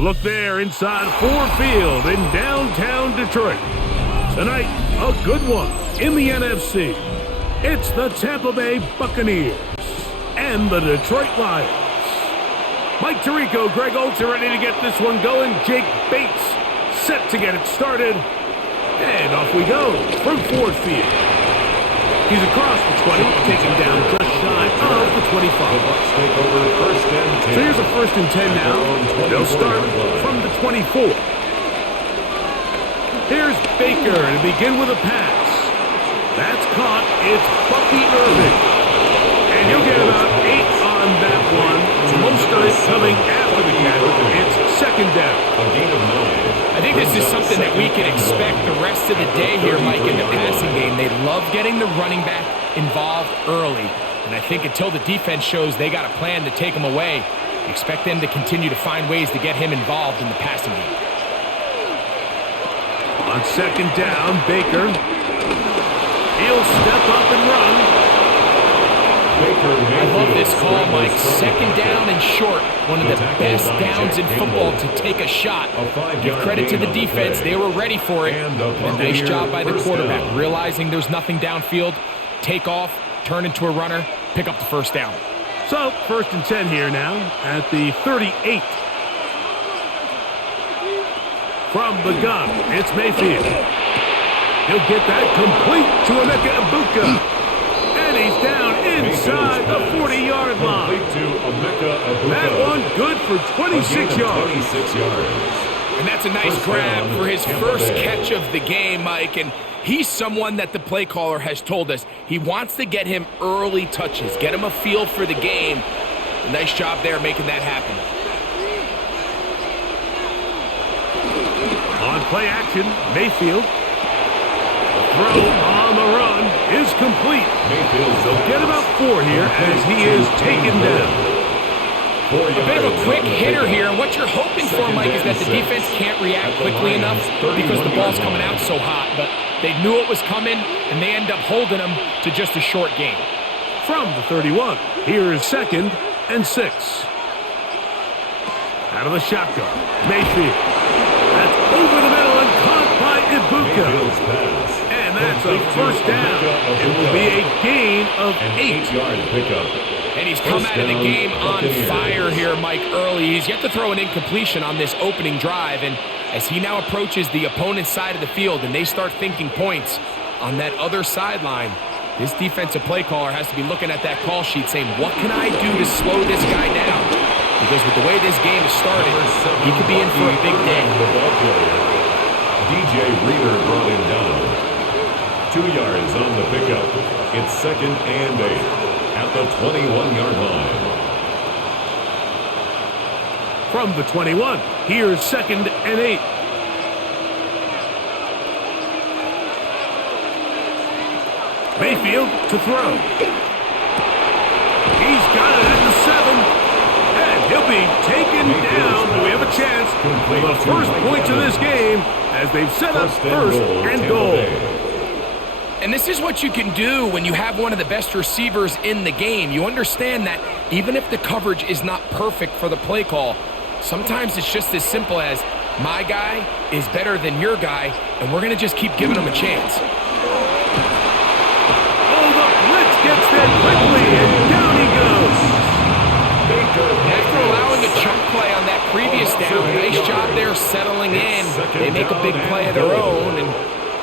A look there inside Ford Field in downtown Detroit. Tonight, a good one in the NFC. It's the Tampa Bay Buccaneers and the Detroit Lions. Mike Tirico, Greg Olsen ready to get this one going. Jake Bates set to get it started. And off we go from Ford Field. He's across the 20, taken down just shy of the 25. So here's a 1st and 10 now. They'll start from the 24. Here's Baker to begin with a pass. That's caught. It's Bucky Irving. And he'll get about 8 on that one. Most of it coming after the catch. It's 2nd down. A gain of 9. I think this is something that we can expect the rest of the day here, Mike, in the passing game. They love getting the running back involved early. And I think until the defense shows they got a plan to take him away, expect them to continue to find ways to get him involved in the passing game. On 2nd down, Baker. He'll step up and run. I love this call, Mike. 2nd down and short. One of the best downs in football to take a shot. Give credit to the defense. They were ready for it. And a nice job by the quarterback. Realizing there's nothing downfield, take off, turn into a runner, pick up the 1st down. So, 1st and 10 here now at the 38. From the gun, it's Mayfield. He'll get that complete to Emeka Egbuka. And he's down inside the 40-yard line. That one good for 26 yards. And that's a nice grab for his first catch of the game, Mike. And he's someone that the play caller has told us he wants to get him early touches, get him a feel for the game. A nice job there making that happen. On play action, Mayfield. Throw on the run is complete. They'll get about 4 here as he is taken down. A bit of a quick hitter here, and what you're hoping for, Mike, is that the defense can't react quickly enough because the ball's coming out so hot. But they knew it was coming, and they end up holding them to just a short gain. From the 31, here is 2nd and 6. Out of the shotgun, Mayfield. That's over the middle and caught by Egbuka. And that's a 1st down. It will be a gain of 8. And he's come out of the game on fire here, Mike, early. He's yet to throw an incompletion on this opening drive. And as he now approaches the opponent's side of the field and they start thinking points on that other sideline, this defensive play caller has to be looking at that call sheet saying, what can I do to slow this guy down? Because with the way this game is started, he could be in for a big day. DJ Reader brought him down. 2 yards on the pickup. It's 2nd and 8 at the 21-yard line. From the 21, here's 2nd and 8. Mayfield to throw. He's got it at the 7. And he'll be taken down. Do we have a chance for the first points of this game as they've set up 1st and goal. And this is what you can do when you have one of the best receivers in the game. You understand that even if the coverage is not perfect for the play call, sometimes it's just as simple as my guy is better than your guy, and we're going to just keep giving him a chance. Oh, the blitz gets there quickly, and down he goes. After allowing a chunk play on that previous down, nice job there settling in. They make a big play of their own, and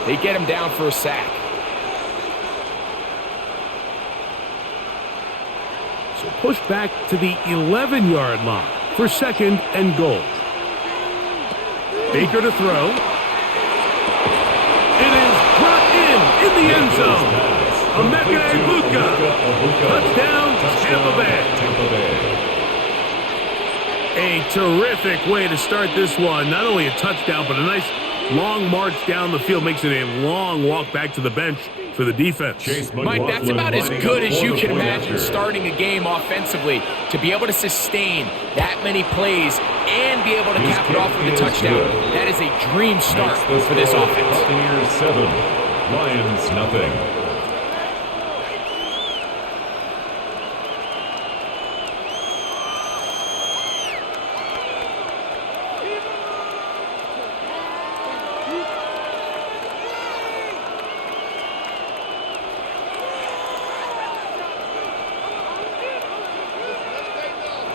they get him down for a sack. So push back to the 11-yard line for 2nd and goal. Baker to throw. It is brought in the end zone. Emeka Egbuka. Touchdown, Tampa Bay. A terrific way to start this one. Not only a touchdown, but a nice long march down the field. Makes it a long walk back to the bench for the defense. Mike, that's about as good as you can imagine starting a game offensively. To be able to sustain that many plays and be able to cap it off with a touchdown, that is a dream start for this offense. Buccaneers 7, Lions nothing.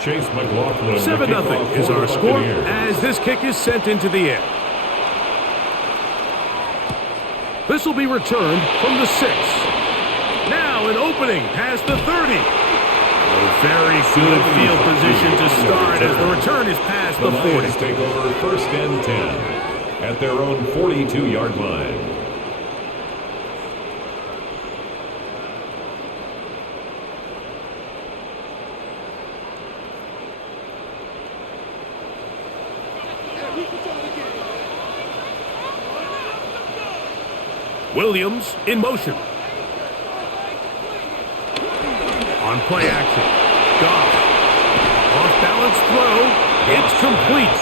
Chase McLaughlin. 7-0 is our score as this kick is sent into the air. This will be returned from the 6. Now an opening past the 30. A very good field position to start as the return is past the 40. Lions take over 1st and 10 at their own 42-yard line. Williams in motion. On play action. Goff. Off balance throw. It's complete.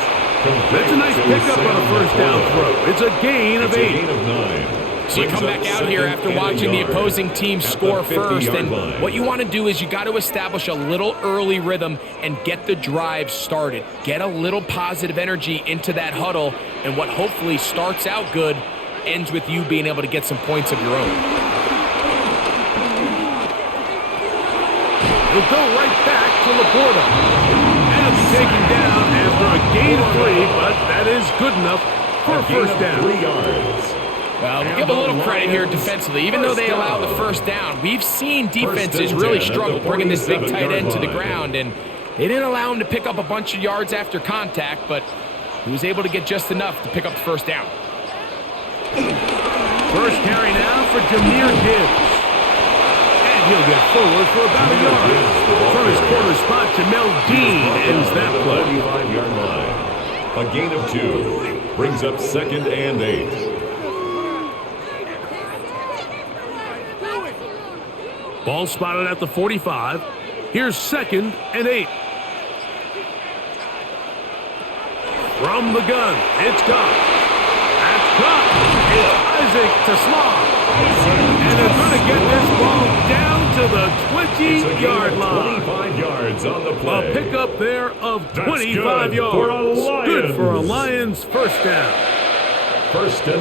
That's a nice pickup on a first down throw. It's a gain of 8. So you come back out here after watching the opposing team score first, and what you want to do is you got to establish a little early rhythm and get the drive started. Get a little positive energy into that huddle, and what hopefully starts out good ends with you being able to get some points of your own. He'll go right back to Laporta. And he'll be taken down after a gain of 3, but that is good enough for a first down. 3 yards. Well, we'll give a little credit here defensively. Even though they allowed the first down, we've seen defenses really struggle bringing this big tight end to the ground, and they didn't allow him to pick up a bunch of yards after contact, but he was able to get just enough to pick up the first down. First carry now for Jahmyr Gibbs. And he'll get forward for about a yard. From his corner spot, Jamel Dean ends that play. 45-yard line. A gain of 2 brings up 2nd and 8. Ball spotted at the 45. Here's 2nd and 8. From the gun, it's Goff. That's Goff. It's Isaac to Slaw. And they're going to get this ball down to the 20-yard line. 25 yards on the play. A pickup there of 25 yards. Good for a Lions first down.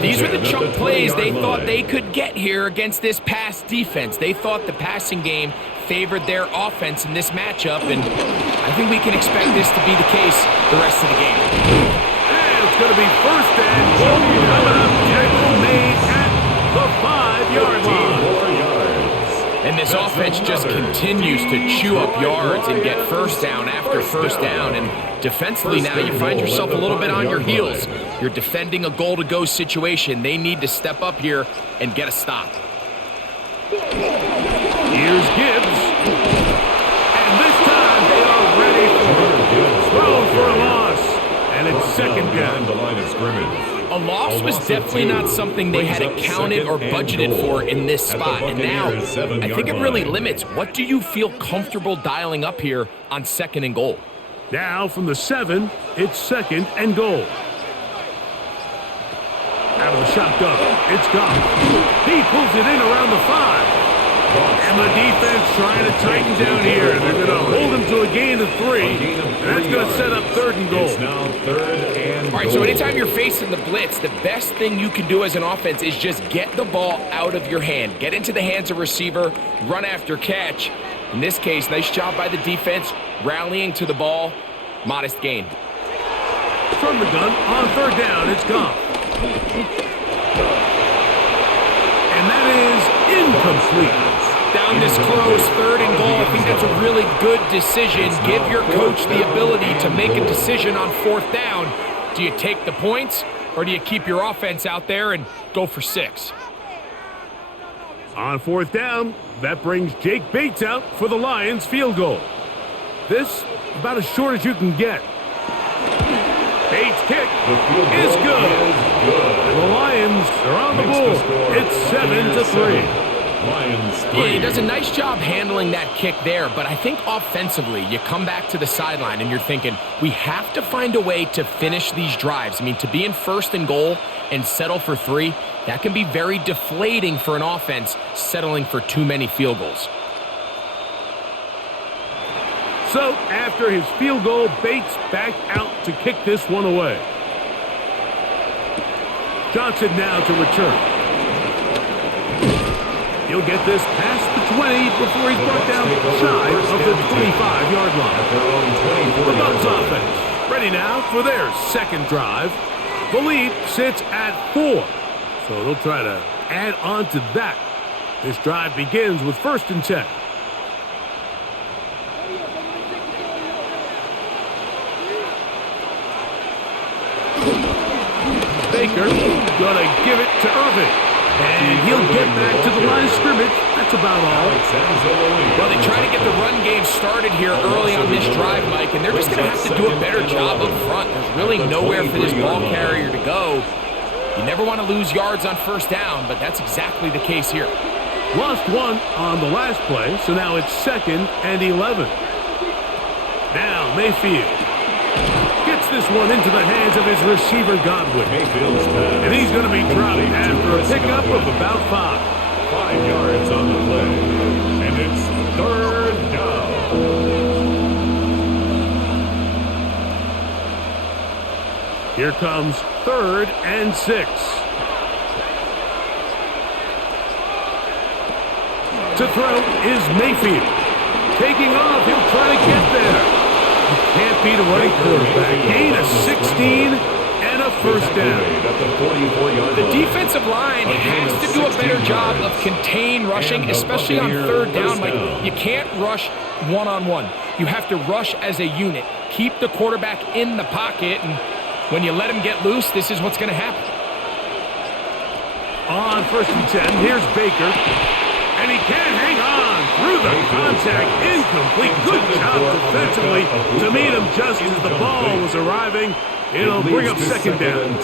These were the chunk plays they thought they could get here against this pass defense. They thought the passing game favored their offense in this matchup, and I think we can expect this to be the case the rest of the game. And it's going to be first and goal. Coming up, tackle made at the 5-yard line. And this offense just continues to chew up yards and get first down after first down. And defensively now, you find yourself a little bit on your heels. You're defending a goal-to-go situation. They need to step up here and get a stop. Here's Gibbs. And this time they are ready for it. Throw for a loss. And it's 2nd down. The line of scrimmage. A loss was definitely not something they had accounted or budgeted for in this spot. And now, I think it really limits. What do you feel comfortable dialing up here on 2nd and goal? Now from the 7, it's 2nd and goal. Out of the shotgun, it's Goff. He pulls it in around the 5. And the defense trying to tighten down here. They're going to hold him to a gain of 3. And that's going to set up 3rd and goal. It's now 3rd and All right, so anytime you're facing the blitz, the best thing you can do as an offense is just get the ball out of your hand. Get into the hands of receiver, run after catch. In this case, nice job by the defense, rallying to the ball. Modest gain. From the gun, on 3rd down, it's Goff. And that is incomplete. Down this close, 3rd and goal. I think that's a really good decision. Give your coach the ability to make a decision on 4th down. Do you take the points, or do you keep your offense out there and go for 6? On 4th down, that brings Jake Bates out for the Lions field goal. This, about as short as you can get. Bates' kick is good. And the Lions are on the board. It's 7-3. Yeah, he does a nice job handling that kick there, but I think offensively, you come back to the sideline and you're thinking, we have to find a way to finish these drives. I mean, to be in 1st and goal and settle for 3, that can be very deflating for an offense settling for too many field goals. So, after his field goal, Bates back out to kick this one away. Johnson now to return. He'll get this past the 20 before he's brought down shy of the 25-yard line. The Bucs offense ready now for their second drive. The lead sits at 4, so they'll try to add on to that. This drive begins with 1st and 10. Baker gonna give it to Irving. And he'll get back to the line of scrimmage. That's about all. Well, they try to get the run game started here early on this drive, Mike, and they're just going to have to do a better job up front. There's really nowhere for this ball carrier to go. You never want to lose yards on 1st down, but that's exactly the case here. Lost 1 on the last play, so now it's 2nd and 11. Now Mayfield gets this one into the hands of his receiver, Godwin. And he's going to be dropped after a pickup of about 5. 5 yards on the play. And it's 3rd down. Here comes 3rd and 6. To throw is Mayfield. Taking off, he'll try to get there. You can't beat a running quarterback. Gain of 16 and a 1st down. The defensive line has to do a better job of contain rushing, especially on 3rd down. Like, you can't rush one-on-one. You have to rush as a unit. Keep the quarterback in the pocket, and when you let him get loose, this is what's going to happen. On 1st and 10, here's Baker. And he can't hang on through the contact. Incomplete. Good job defensively to meet him just as the ball was arriving. It'll bring up 2nd down.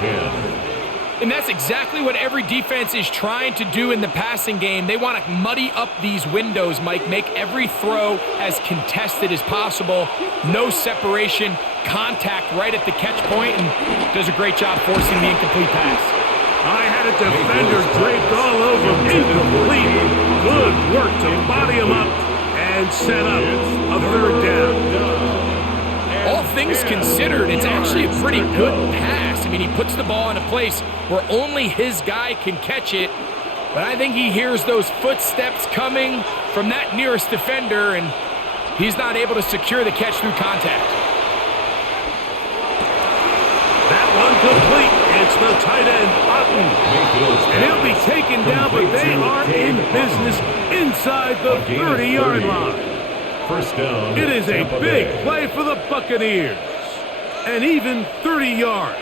And that's exactly what every defense is trying to do in the passing game. They want to muddy up these windows, Mike, make every throw as contested as possible. No separation, contact right at the catch point, and does a great job forcing the incomplete pass. I had a defender draped all over him. Incomplete. Good work to body him up and set up a 3rd down. All things considered, it's actually a pretty good pass. I mean, he puts the ball in a place where only his guy can catch it. But I think he hears those footsteps coming from that nearest defender, and he's not able to secure the catch through contact. That one complete. It's the tight end, Otten. And he'll be taken down, but they are in business inside the 30-yard line. 1st down. It is a big play for the Buccaneers. And even 30 yards.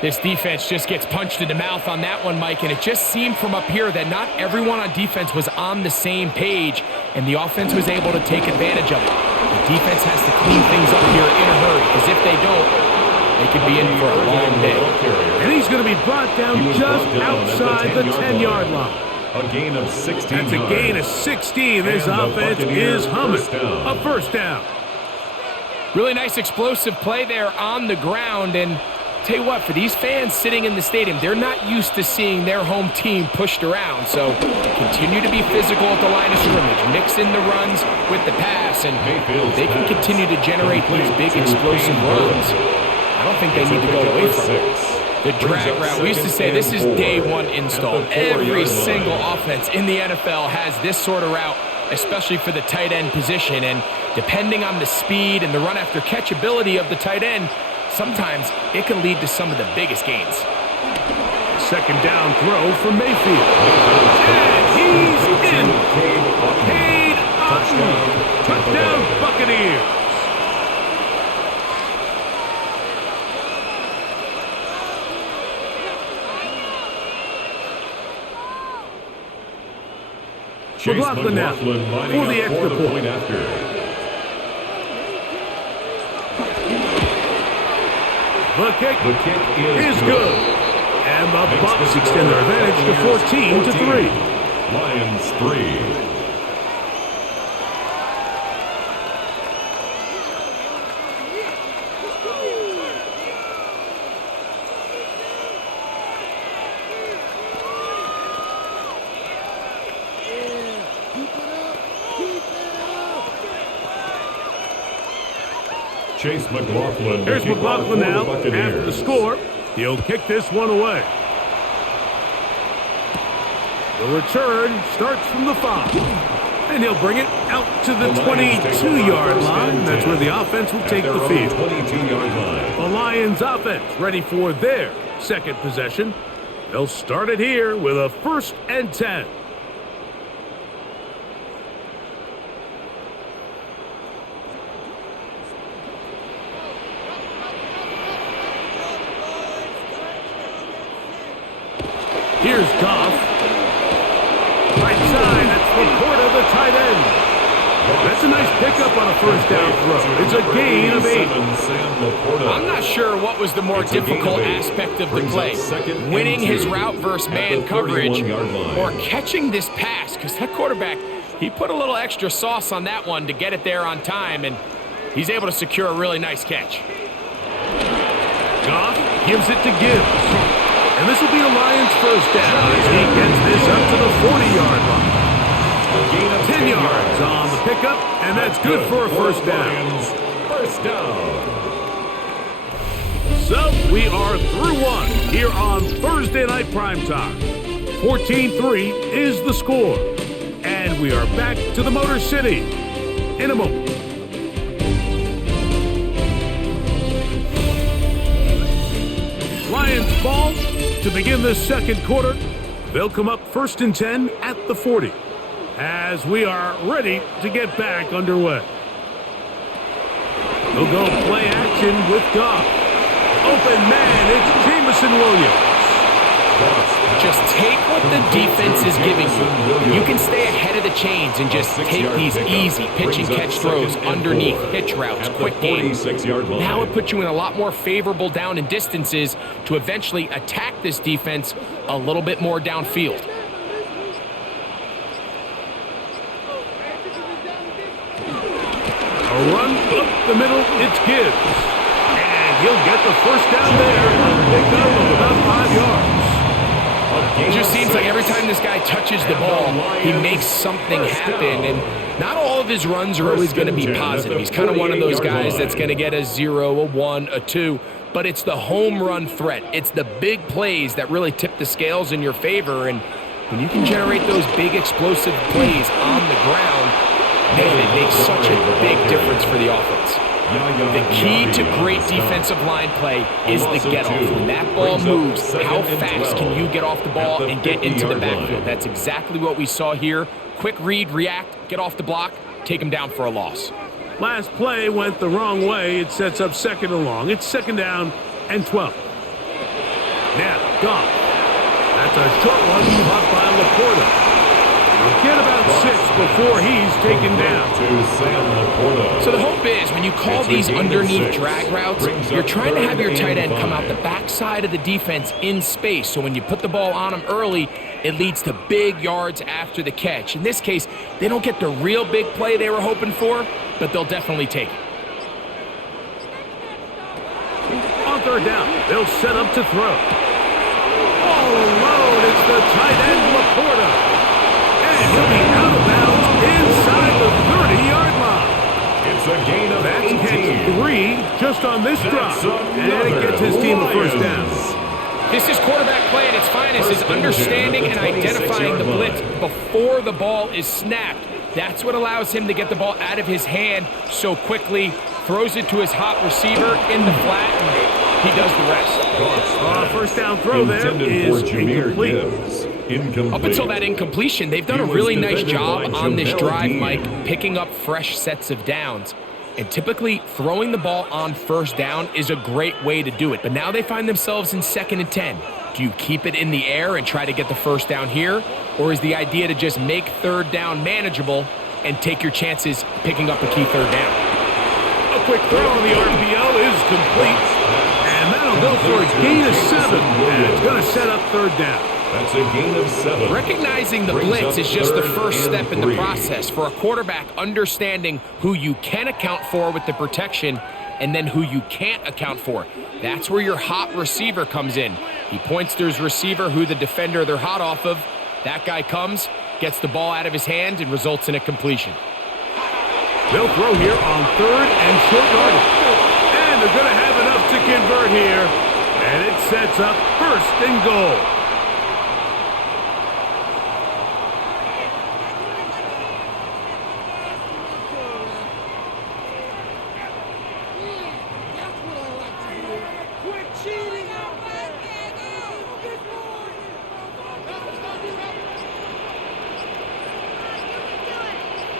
This defense just gets punched in the mouth on that one, Mike, and it just seemed from up here that not everyone on defense was on the same page, and the offense was able to take advantage of it. The defense has to clean things up here in a hurry, because if they don't, they could be in for a long day. And he's going to be brought down just outside the 10-yard line. A gain of 16 That's a gain of 16. This offense is humming. A 1st down. Really nice explosive play there on the ground. And tell you what, for these fans sitting in the stadium, they're not used to seeing their home team pushed around. So continue to be physical at the line of scrimmage. Mix in the runs with the pass, and they can continue to generate these big explosive runs. I don't think they need to go away from it. The drag route, we used to say this is day 1 install. Every single offense in the NFL has this sort of route, especially for the tight end position. And depending on the speed and the run after catch ability of the tight end, sometimes it can lead to some of the biggest gains. 2nd down throw for Mayfield. And he's in. Cade Otton. Touchdown Buccaneers. McLaughlin now for the extra point. The kick is good. And the Bucs extend their advantage to 14-3. Lions 3. Chase McLaughlin. Here's McLaughlin now after the score. He'll kick this one away. The return starts from the 5. And he'll bring it out to the 22-yard line. That's where the offense will take the field. 22-yard line. The Lions offense ready for their second possession. They'll start it here with a 1st and 10. Here's Goff. Right side, that's Laporta, the tight end. That's a nice pickup on a 1st down throw. It's a gain of 8. I'm not sure what was the more difficult aspect of the play. Winning his route versus man coverage or catching this pass, because that quarterback, he put a little extra sauce on that one to get it there on time, and he's able to secure a really nice catch. Goff gives it to Gibbs. And this will be the Lions' 1st down as he gets this up to the 40-yard line. 10 yards on the pickup, and that's good for a 1st down. 1st down. So we are through 1 here on Thursday Night Primetime. 14-3 is the score. And we are back to the Motor City in a moment. Lions ball to begin this 2nd quarter. They'll come up 1st and 10 at the 40 as we are ready to get back underway. They'll go play action with Goff. Open man, it's Jameson Williams. Just take what the defense is giving you. You can stay ahead of the chains and just take these easy pitch and catch throws underneath, hitch routes, quick games. Now it puts you in a lot more favorable down and distances to eventually attack this defense a little bit more downfield. A run up the middle, it's Gibbs. And he'll get the 1st down there. A pickup of about 5 yards. It just seems like every time this guy touches the ball, he makes something happen. And not all of his runs are always going to be positive. He's kind of one of those guys that's going to get a 0, a 1, a 2. But it's the home run threat. It's the big plays that really tip the scales in your favor. And when you can generate those big explosive plays on the ground, man, it makes such a big difference for the offense. The key to great defensive line play is the get-off. When that ball moves, how fast can you get off the ball and get into the backfield? That's exactly what we saw here. Quick read, react, get off the block, take him down for a loss. Last play went the wrong way. It sets up 2nd and long. It's 2nd down and 12. Now, Goff. That's a short one. Caught by Laporta. He'll get about 6 before he's taken down. So the hope is when you call these underneath drag routes, you're trying to have your tight end come out the backside of the defense in space. So when you put the ball on him early, it leads to big yards after the catch. In this case, they don't get the real big play they were hoping for, but they'll definitely take it. On 3rd down, they'll set up to throw. All alone, it's the tight end Laporta. And he'll be out of bounds inside the 30-yard line. It's a gain of 18. That's catch 3 just on this drop. And it gets his team a 1st down. This is quarterback play at its finest, is understanding and identifying the blitz before the ball is snapped. That's what allows him to get the ball out of his hand so quickly, throws it to his hot receiver in the flat, and he does the rest. 1st down throw there is incomplete. Up until that incompletion, they've done a really nice job on this drive, Mike, picking up fresh sets of downs. And typically, throwing the ball on 1st down is a great way to do it. But now they find themselves in 2nd and 10. Do you keep it in the air and try to get the 1st down here? Or is the idea to just make 3rd down manageable and take your chances picking up a key 3rd down? A quick throw on the RPO is complete. And that'll go for a gain of 7. And it's going to set up 3rd down. That's a gain of 7. Recognizing the blitz is just the first step in the process. For a quarterback, understanding who you can account for with the protection and then who you can't account for. That's where your hot receiver comes in. He points to his receiver, who the defender they're hot off of. That guy comes, gets the ball out of his hand, and results in a completion. They'll throw here on 3rd and short yardage. And they're going to have enough to convert here. And it sets up 1st and goal.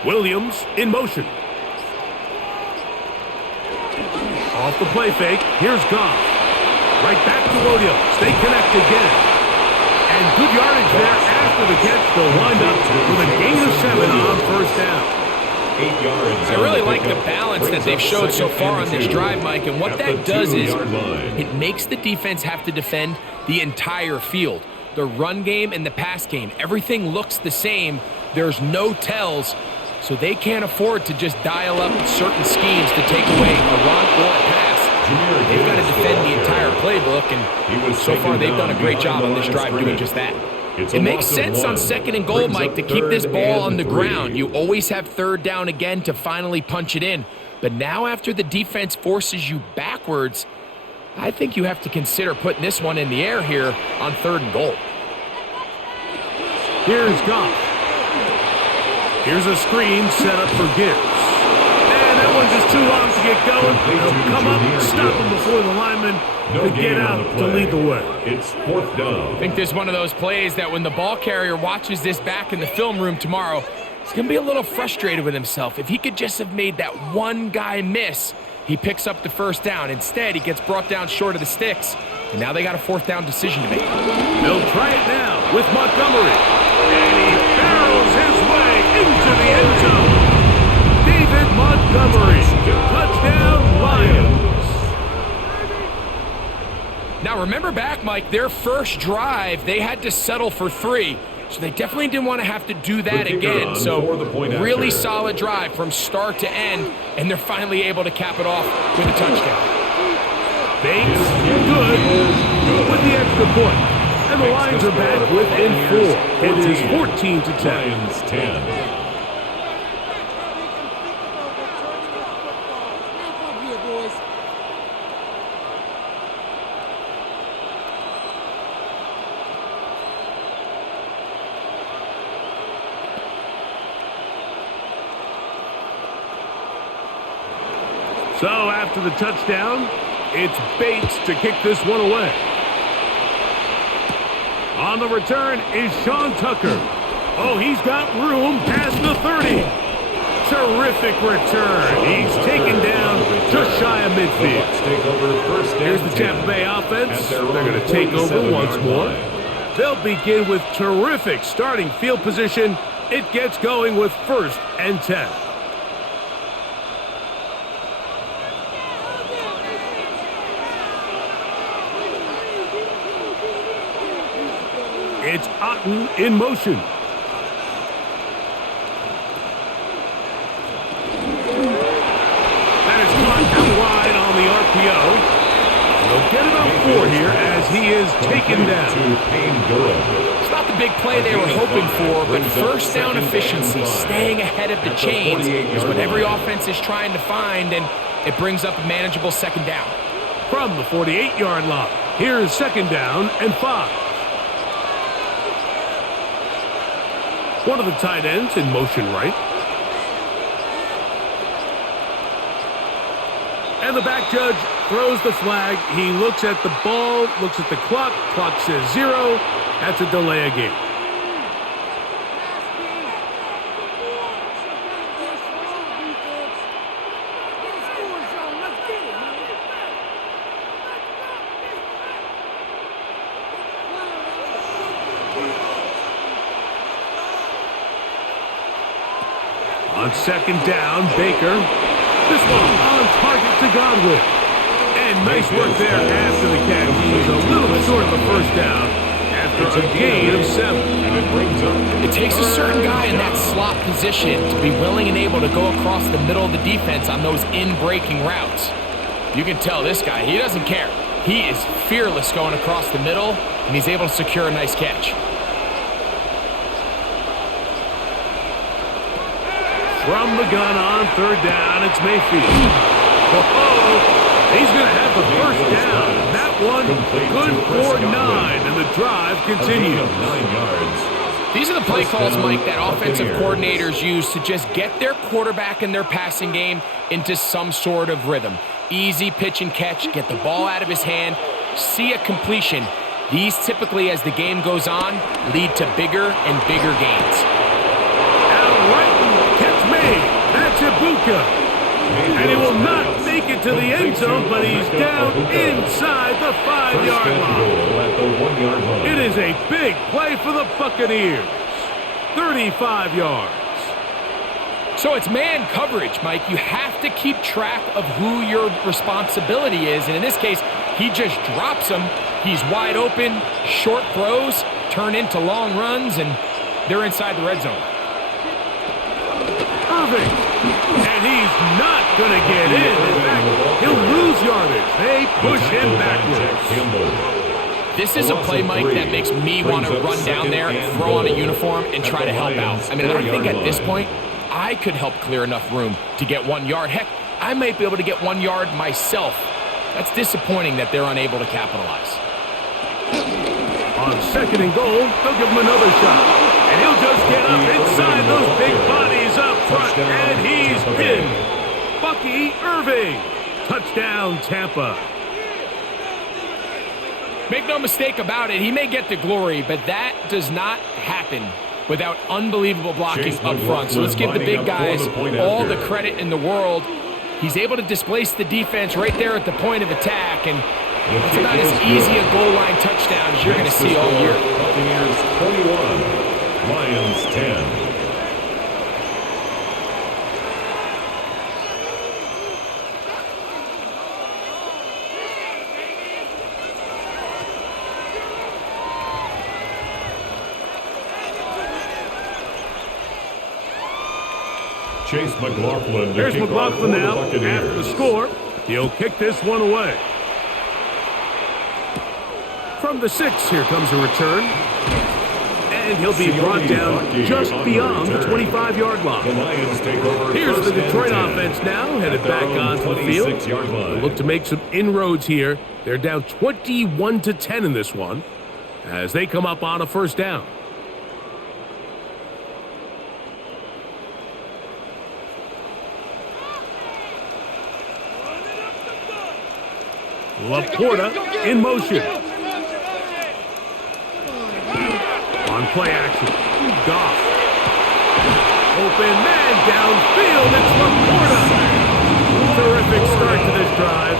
Williams in motion. Off the play fake, here's Goff. Right back to Williams. They connect again. And good yardage there after the catch. They'll wind up with a gain of 7 on first down. 8 yards. I really like the balance that they've showed so far on this drive, Mike, and what that does is it makes the defense have to defend the entire field. The run game and the pass game, everything looks the same. There's no tells, so they can't afford to just dial up certain schemes to take away a run or a pass. They've got to defend the entire playbook, and so far they've done a great job on this drive doing just that. It makes sense on 2nd and goal, Mike, to keep this ball on the ground. You always have 3rd down again to finally punch it in. But now after the defense forces you backwards, I think you have to consider putting this one in the air here on 3rd and goal. Here's Goff. Here's a screen set up for Gibbs. And that one's just too long to get going. They'll come up, stop him before the lineman could get out to lead the way. It's 4th down. I think this is one of those plays that when the ball carrier watches this back in the film room tomorrow, he's going to be a little frustrated with himself. If he could just have made that one guy miss, he picks up the 1st down. Instead, he gets brought down short of the sticks, and now they got a 4th down decision to make. They'll try it now with Montgomery. And he barrels his way into the end zone. David Montgomery, touchdown Lions. Now remember back, Mike, their first drive, they had to settle for 3. So they definitely didn't want to have to do that again. So really solid drive from start to end, and they're finally able to cap it off with a touchdown. Bates, good with the extra point. And the Lions are back within 4. It is 14-10. Lions 10. So after the touchdown, it's Bates to kick this one away. On the return is Sean Tucker. Oh, he's got room past the 30. Terrific return. He's taken down just shy of midfield. Here's the Tampa Bay offense. They're going to take over once more. They'll begin with terrific starting field position. It gets going with 1st and 10. It's Otten in motion. That is caught out wide on the RPO. They'll get about 4 here as he is taken down. It's not the big play they were hoping for, but 1st down efficiency, staying ahead of the chains, is what every offense is trying to find, and it brings up a manageable 2nd down. From the 48-yard line, here's 2nd down and 5. One of the tight ends in motion right. And the back judge throws the flag. He looks at the ball, looks at the clock. Clock says 0. That's a delay of game. On 2nd down, Baker. This one on target to Godwin. And nice work there after the catch. He was a little bit short of the 1st down after a gain of 7. It takes a certain guy in that slot position to be willing and able to go across the middle of the defense on those in-breaking routes. You can tell this guy, he doesn't care. He is fearless going across the middle, and he's able to secure a nice catch. From the gun on 3rd down, it's Mayfield. He's going to have the 1st down. That one good for 9, and the drive continues. 9 yards. These are the play calls, Mike, that offensive coordinators use to just get their quarterback and their passing game into some sort of rhythm. Easy pitch and catch, get the ball out of his hand, see a completion. These typically, as the game goes on, lead to bigger and bigger gains. Out right, catch And he will not make it to the end zone, but he's down inside the 5-yard line. It is a big play for the Buccaneers. 35 yards. So it's man coverage, Mike. You have to keep track of who your responsibility is. And in this case, he just drops him. He's wide open. Short throws turn into long runs, and they're inside the red zone. Irving. And he's not going to get in. In fact, he'll lose yardage. They push him backwards. This is a play, Mike, that makes me want to run down there, throw on a uniform, and try to help out. I mean, I think at this point, I could help clear enough room to get 1 yard. Heck, I might be able to get 1 yard myself. That's disappointing that they're unable to capitalize. On 2nd and goal, they'll give him another shot. And he'll just get up inside those big bodies up front. And he's in. Bucky Irving. Touchdown, Tampa. Make no mistake about it, he may get the glory, but that does not happen without unbelievable blocking up front. So let's give the big guys all the credit in the world. He's able to displace the defense right there at the point of attack, and it's about as easy a goal line touchdown as you're going to see all year. Buccaneers 21, Lions 10. Chase McLaughlin. Here's McLaughlin now after the score. He'll kick this one away. From the 6, here comes a return. And he'll be brought down just beyond the 25-yard line. Here's the Detroit offense now, headed back onto the field. They'll look to make some inroads here. They're down 21-10 in this one as they come up on a first down. Laporta in motion. On play action. Goff. Open man downfield. It's Laporta. Terrific start to this drive.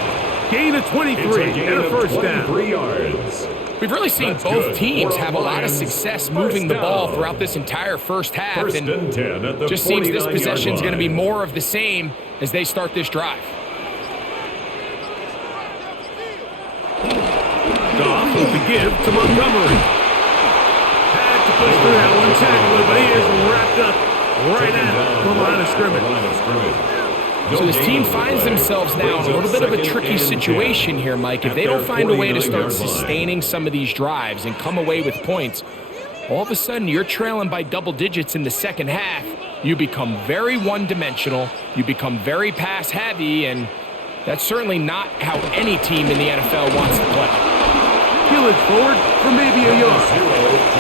Gain of 23 and a first down. 3 yards. We've really seen both teams have a lot of success moving the ball throughout this entire first half. First and 10 at the just seems this possession is going to be line. more of the same as they start this drive. Goff with the give to Montgomery. Had to push through that one tackler, but he is wrapped up right at the line of scrimmage. So this team finds themselves now in a little bit of a tricky situation here, Mike. If they don't find a way to start sustaining some of these drives and come away with points, all of a sudden you're trailing by double digits in the second half. You become very one-dimensional. You become very pass-heavy, and that's certainly not how any team in the NFL wants to play. Gillett forward for maybe a yard.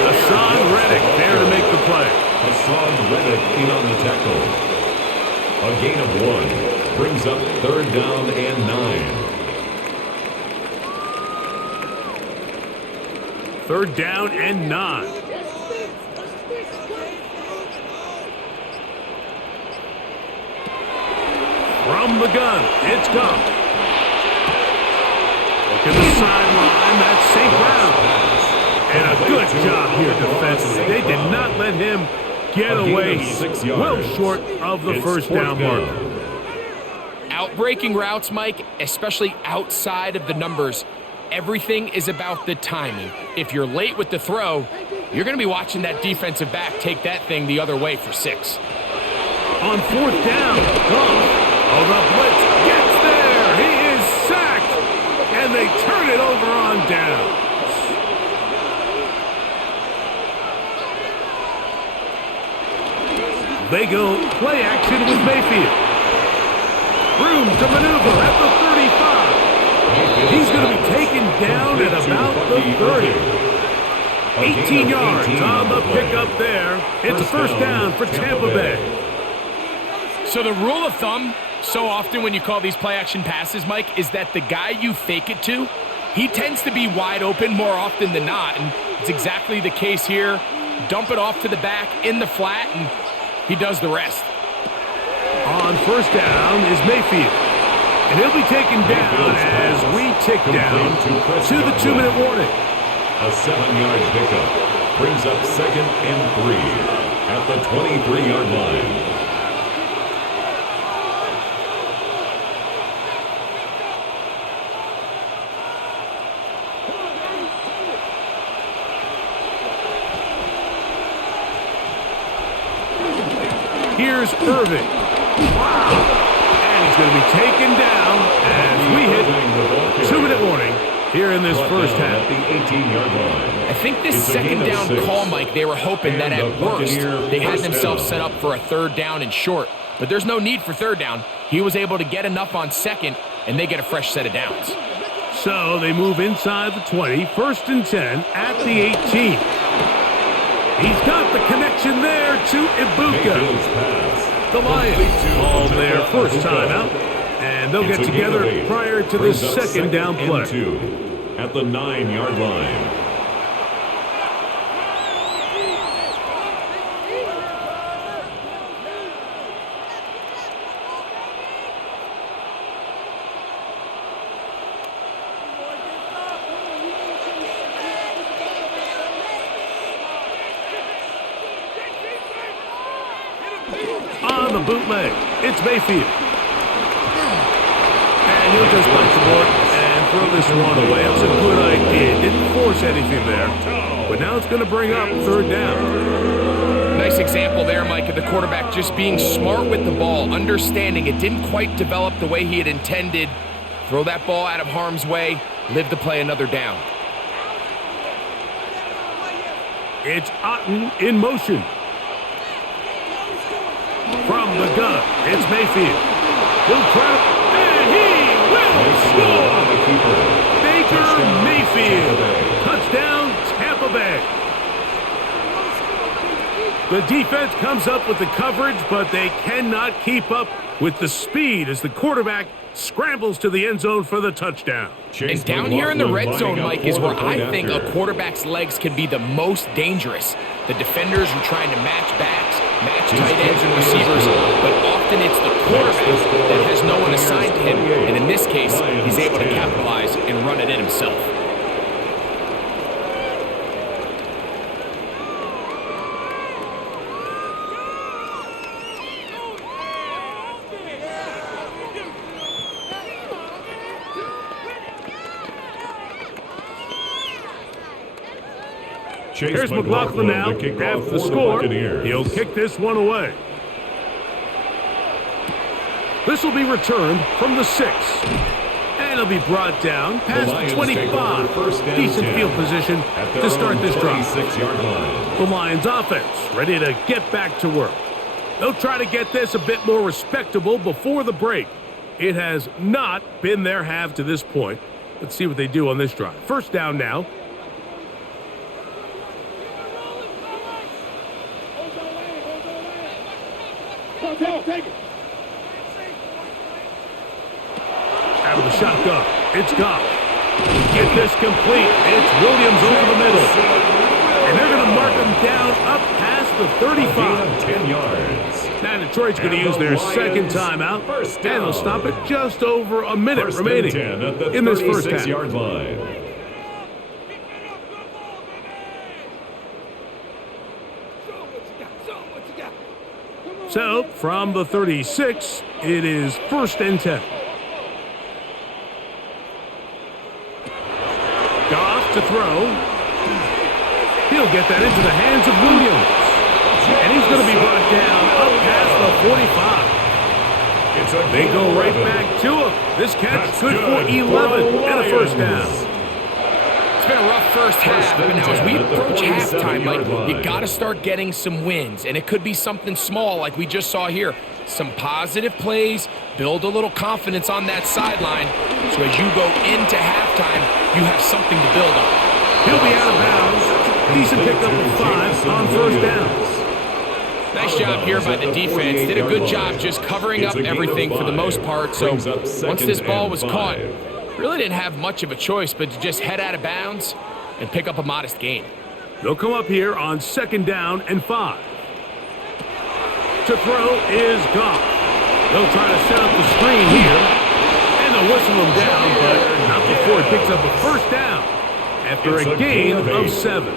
Hassan Reddick there to make the play. Hassan Reddick in on the tackle. A gain of 1 brings up 3rd down and 9. 3rd down and 9. From the gun, it's Goff. Look at the sideline, that's St. Brown. And a good job here defensively. They did not let him get away. He's well short of the first down marker. Outbreaking routes, Mike, especially outside of the numbers, everything is about the timing. If you're late with the throw, you're going to be watching that defensive back take that thing the other way for 6. On 4th down, Goff. Oh, the blitz gets there. He is sacked. And they turn it over on down. They go play action with Mayfield. Room to maneuver at the 35. He's going to be taken down at about the 30. 18 yards on the pickup there. It's a first down for Tampa Bay. So the rule of thumb, so often when you call these play-action passes, Mike, is that the guy you fake it to, he tends to be wide open more often than not, and it's exactly the case here. Dump it off to the back in the flat, and he does the rest. On first down is Mayfield. And he'll be taken down as we tick down to the 2-minute warning. A 7-yard pickup brings up 2nd and 3 at the 23-yard line. Here's Irving. Wow. And he's going to be taken down as we hit 2-minute warning here in this first half. At the 18-yard line. I think this second down call, Mike, they were hoping that at worst they had themselves set up for a 3rd down and short. But there's no need for 3rd down. He was able to get enough on 2nd, and they get a fresh set of downs. So they move inside the 20, 1st and 10 at the 18. He's got the connection there to Ibuka. The Lions call their first timeout, and they'll get together prior to this second down play. At the 9-yard line. On the bootleg, it's Mayfield. And he'll just bite the board and throw this one away. That's a good idea. Didn't force anything there. But now it's going to bring up 3rd down. Nice example there, Mike, of the quarterback just being smart with the ball, understanding it didn't quite develop the way he had intended. Throw that ball out of harm's way, live to play another down. It's Otten in motion. From the gun, it's Mayfield. He'll trap, and he will score! Baker Mayfield. Touchdown, Tampa Bay. The defense comes up with the coverage, but they cannot keep up with the speed as the quarterback scrambles to the end zone for the touchdown. And down here in the red zone, Mike, is where I think a quarterback's legs can be the most dangerous. The defenders are trying to match backs, match tight ends and receivers, but often it's the quarterback that has no one assigned to him, and in this case, he's able to capitalize and run it in himself. Here's McLaughlin now, grabs the score. He'll kick this one away. This will be returned from the 6. And it'll be brought down past the 25. Decent field position to start this drive. The Lions offense ready to get back to work. They'll try to get this a bit more respectable before the break. It has not been their half to this point. Let's see what they do on this drive. First down now. Out of the shotgun, it's Goff. Get this complete. It's Williams over the middle. And they're going to mark him down up past the 35. 10 yards. Now Detroit's going to use their second timeout, and they'll stop it just over a minute remaining in this first half. Yard line. So, from the 36, it is 1st and 10. Goff to throw. He'll get that into the hands of Williams. And he's going to be brought down up past the 45. They go right back to him. This catch good for 11 and a first down. It's been a rough first half, but now as we approach halftime, Mike, you got to start getting some wins, and it could be something small like we just saw here. Some positive plays, build a little confidence on that sideline, so as you go into halftime, you have something to build on. He'll be out of bounds. Decent pickup of 5 on first downs. Nice job here by the defense. Did a good job just covering up everything for the most part, so once this ball was caught, really didn't have much of a choice but to just head out of bounds and pick up a modest gain. They'll come up here on 2nd down and 5. To throw is Goff. They'll try to set up the screen here. And they'll whistle him down, but not before he picks up a first down after a gain of 7.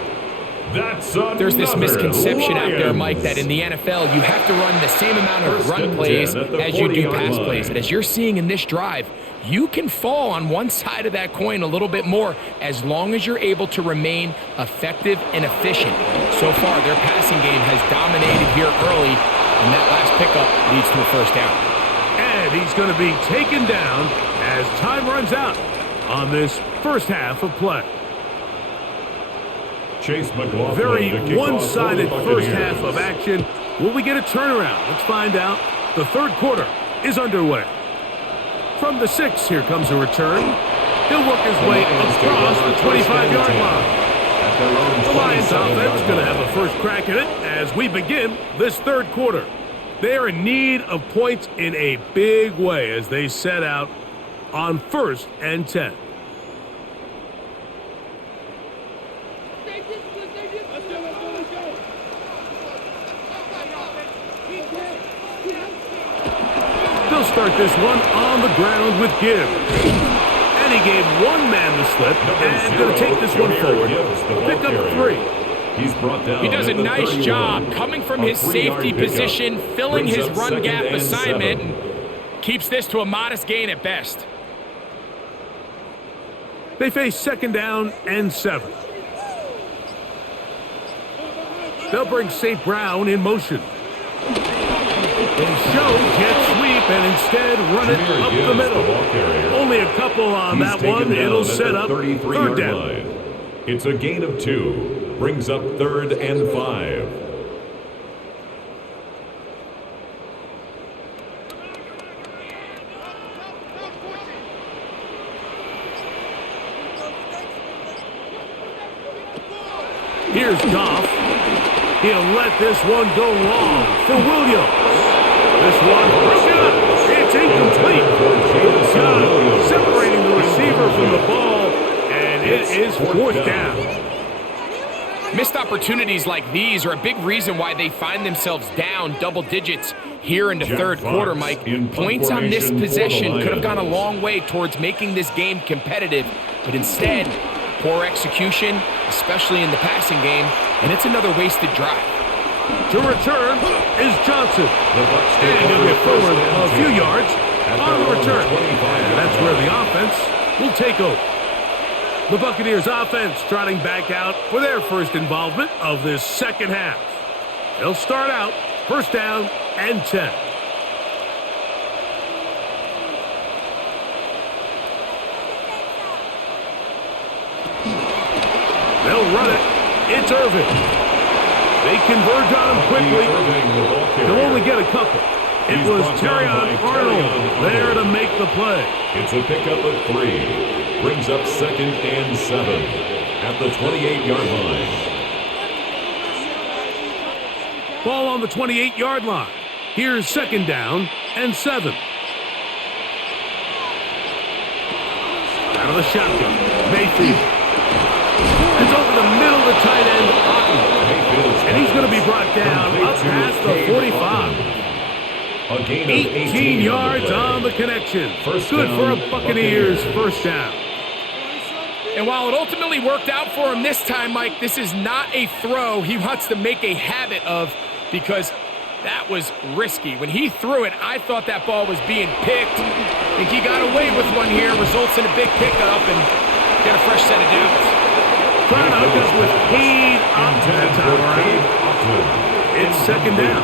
There's this misconception out there, Mike, that in the NFL, you have to run the same amount of run plays as you do pass plays. And as you're seeing in this drive, you can fall on one side of that coin a little bit more as long as you're able to remain effective and efficient. So far, their passing game has dominated here early, and that last pickup leads to a first down. And he's going to be taken down as time runs out on this first half of play. Chase McLaughlin, very one-sided first half of action. Will we get a turnaround? Let's find out. The third quarter is underway. From the 6, here comes a return. He'll work his way across the 25-yard line. The Lions offense is going to have a first crack at it as we begin this third quarter. They are in need of points in a big way as they set out on 1st and 10. They'll start this one on the ground with Gibbs. And he gave one man the slip and going to take this one forward. Pick up 3. He's brought down. He does a nice job coming from his safety position, filling his run gap assignment, and keeps this to a modest gain at best. They face 2nd down and 7. They'll bring St. Brown in motion. They show jet sweep and instead run it up the middle. Only a couple on that one. It'll set up 3rd down. It's a gain of 2. Brings up 3rd and 5. Here's Goff. He'll let this one go long for Williams. This one broken up. It's incomplete. Separating the receiver from the ball, and it is 4th down. Missed opportunities like these are a big reason why they find themselves down double digits here in the third quarter, Mike. Points on this possession could have gone a long way towards making this game competitive, but instead, poor execution, especially in the passing game, and it's another wasted drive. To return is Johnson. And he'll get forward a few yards on the return. And that's where the offense will take over. The Buccaneers offense trotting back out for their first involvement of this second half. They'll start out 1st down and 10. They'll run it. It's Irvin. They converge on him quickly. They'll only get a couple. It was Terrion Arnold there to make the play. It's a pickup of 3. Brings up 2nd and 7 at the 28-yard line. Ball on the 28-yard line. Here's 2nd down and 7. Out of the shotgun. Mayfield. It's over the middle of the tight end, Otten. And he's going to be brought down up past the 45. A gain of 18 yards on the connection. Good for a Buccaneers first down. And while it ultimately worked out for him this time, Mike, this is not a throw he wants to make a habit of because that was risky. When he threw it, I thought that ball was being picked. I think he got away with one here, results in a big pickup and get a fresh set of downs. Trying to hook up with Cade Upton that time around. It's 2nd down.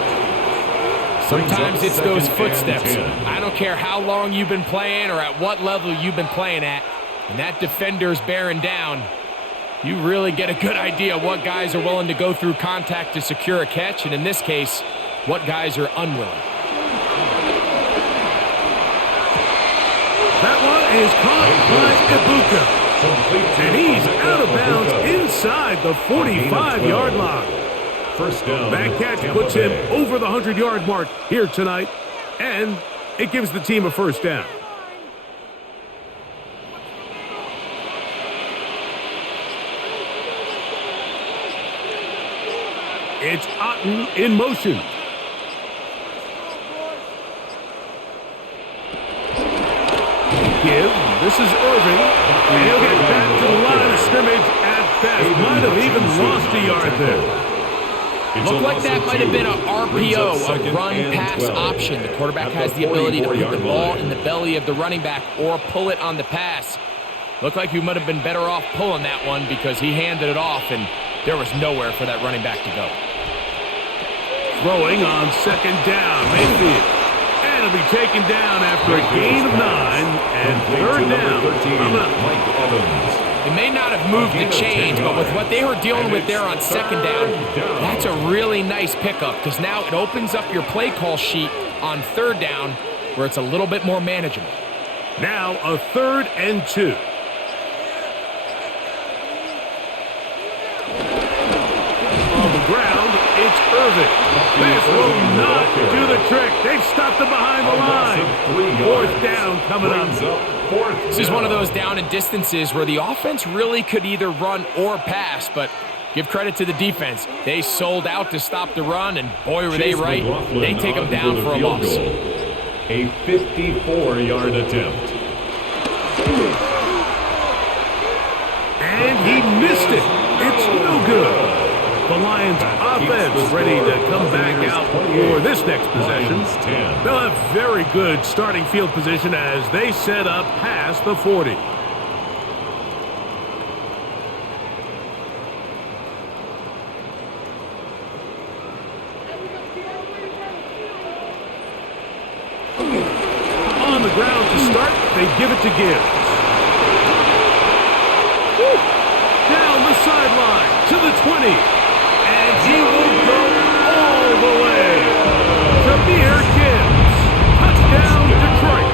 Sometimes it's those footsteps. I don't care how long you've been playing or at what level you've been playing at. And that defender's bearing down. You really get a good idea what guys are willing to go through contact to secure a catch, and in this case, what guys are unwilling. That one is caught by Ibuka. And he's out of bounds inside the 45-yard line. First down. That catch puts him over the 100-yard mark here tonight, and it gives the team a first down. It's Otten in motion. is Irving. And he'll get back to the line of scrimmage at best. Might have even lost a yard there. Looked like that might have been a RPO, a run-pass option. The quarterback has the ability to put the ball in the belly of the running back or pull it on the pass. Looked like he might have been better off pulling that one because he handed it off, and there was nowhere for that running back to go. Throwing on second down, Mayfield. And it'll be taken down after a gain of 9 and third down. Mike Evans. It may not have moved the chains, but with what they were dealing with there on second down, that's a really nice pickup because now it opens up your play call sheet on third down where it's a little bit more manageable. Now a 3rd and 2. On the ground, it's Irving. This will not do the trick. They've stopped him behind the line. 4th down coming up. This is one of those down and distances where the offense really could either run or pass, but give credit to the defense. They sold out to stop the run, and boy, were they right. They take them down for a loss. A 54-yard attempt. And he missed it. It's no good. The Lions offense ready to come back out for this next possession. They'll have very good starting field position as they set up past the 40. On the ground to start, they give it to Gibbs. Down the sideline to the 20. And he will go all the way. Jahmyr Gibbs. Touchdown, Detroit.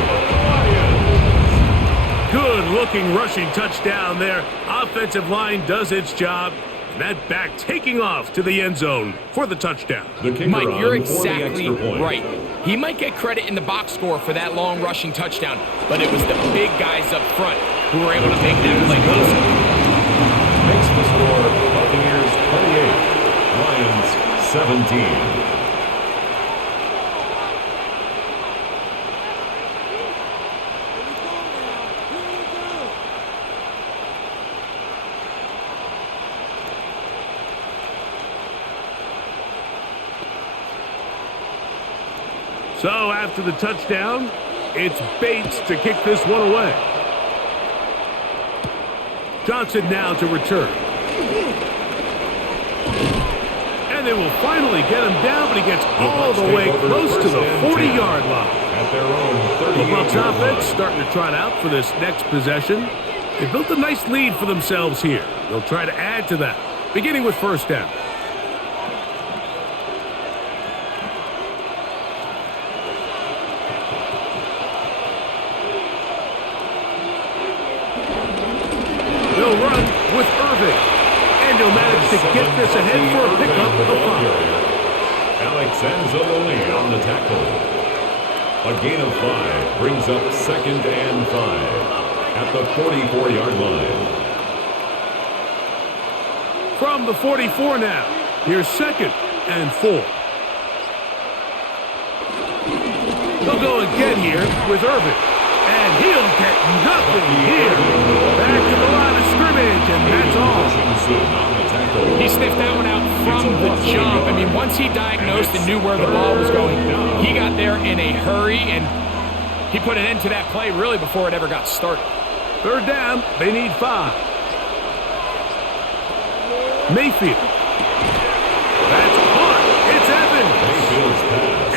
Good-looking rushing touchdown there. Offensive line does its job. And that back taking off to the end zone for the touchdown. Mike, you're exactly right. He might get credit in the box score for that long rushing touchdown, but it was the big guys up front who were able to make that play possible. Makes the score Buccaneers 28. Lions 17. So after the touchdown, it's Bates to kick this one away. Johnson now to return. And they will finally get him down, but he gets all the way close to the 40-yard line. At their own 38. The Bucs offense starting to trot out for this next possession. They built a nice lead for themselves here. They'll try to add to that, beginning with first down. They'll run with Irving. And he'll manage to get this ahead for a pickup of 5. Alex Anzalone on the tackle. A gain of 5 brings up 2nd and 5 at the 44-yard line. From the 44 now, here's 2nd and 4. They'll go again here with Irving. And he'll get nothing here. Back to the line of scrimmage, and that's all. He sniffed that one out from the jump. I mean, once he diagnosed and knew where the ball was going, he got there in a hurry, and he put an end to that play really before it ever got started. Third down, they need 5. Mayfield. That's caught. It's Evans.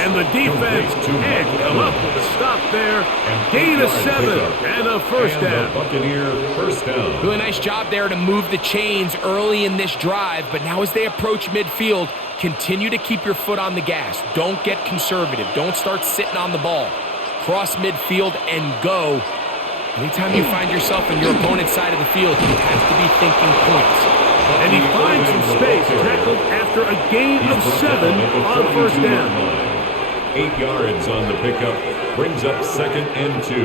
And the defense can't come up with a stop there. Gain of 7 and a first down. Buccaneer first down. Really nice job there to move the chains early in this drive, but now as they approach midfield, continue to keep your foot on the gas. Don't get conservative. Don't start sitting on the ball. Cross midfield and go. Anytime you find yourself on your opponent's side of the field, you have to be thinking points. And he finds some space, tackled after a gain of 7 on first down. 8 yards on the pickup, brings up 2nd and 2.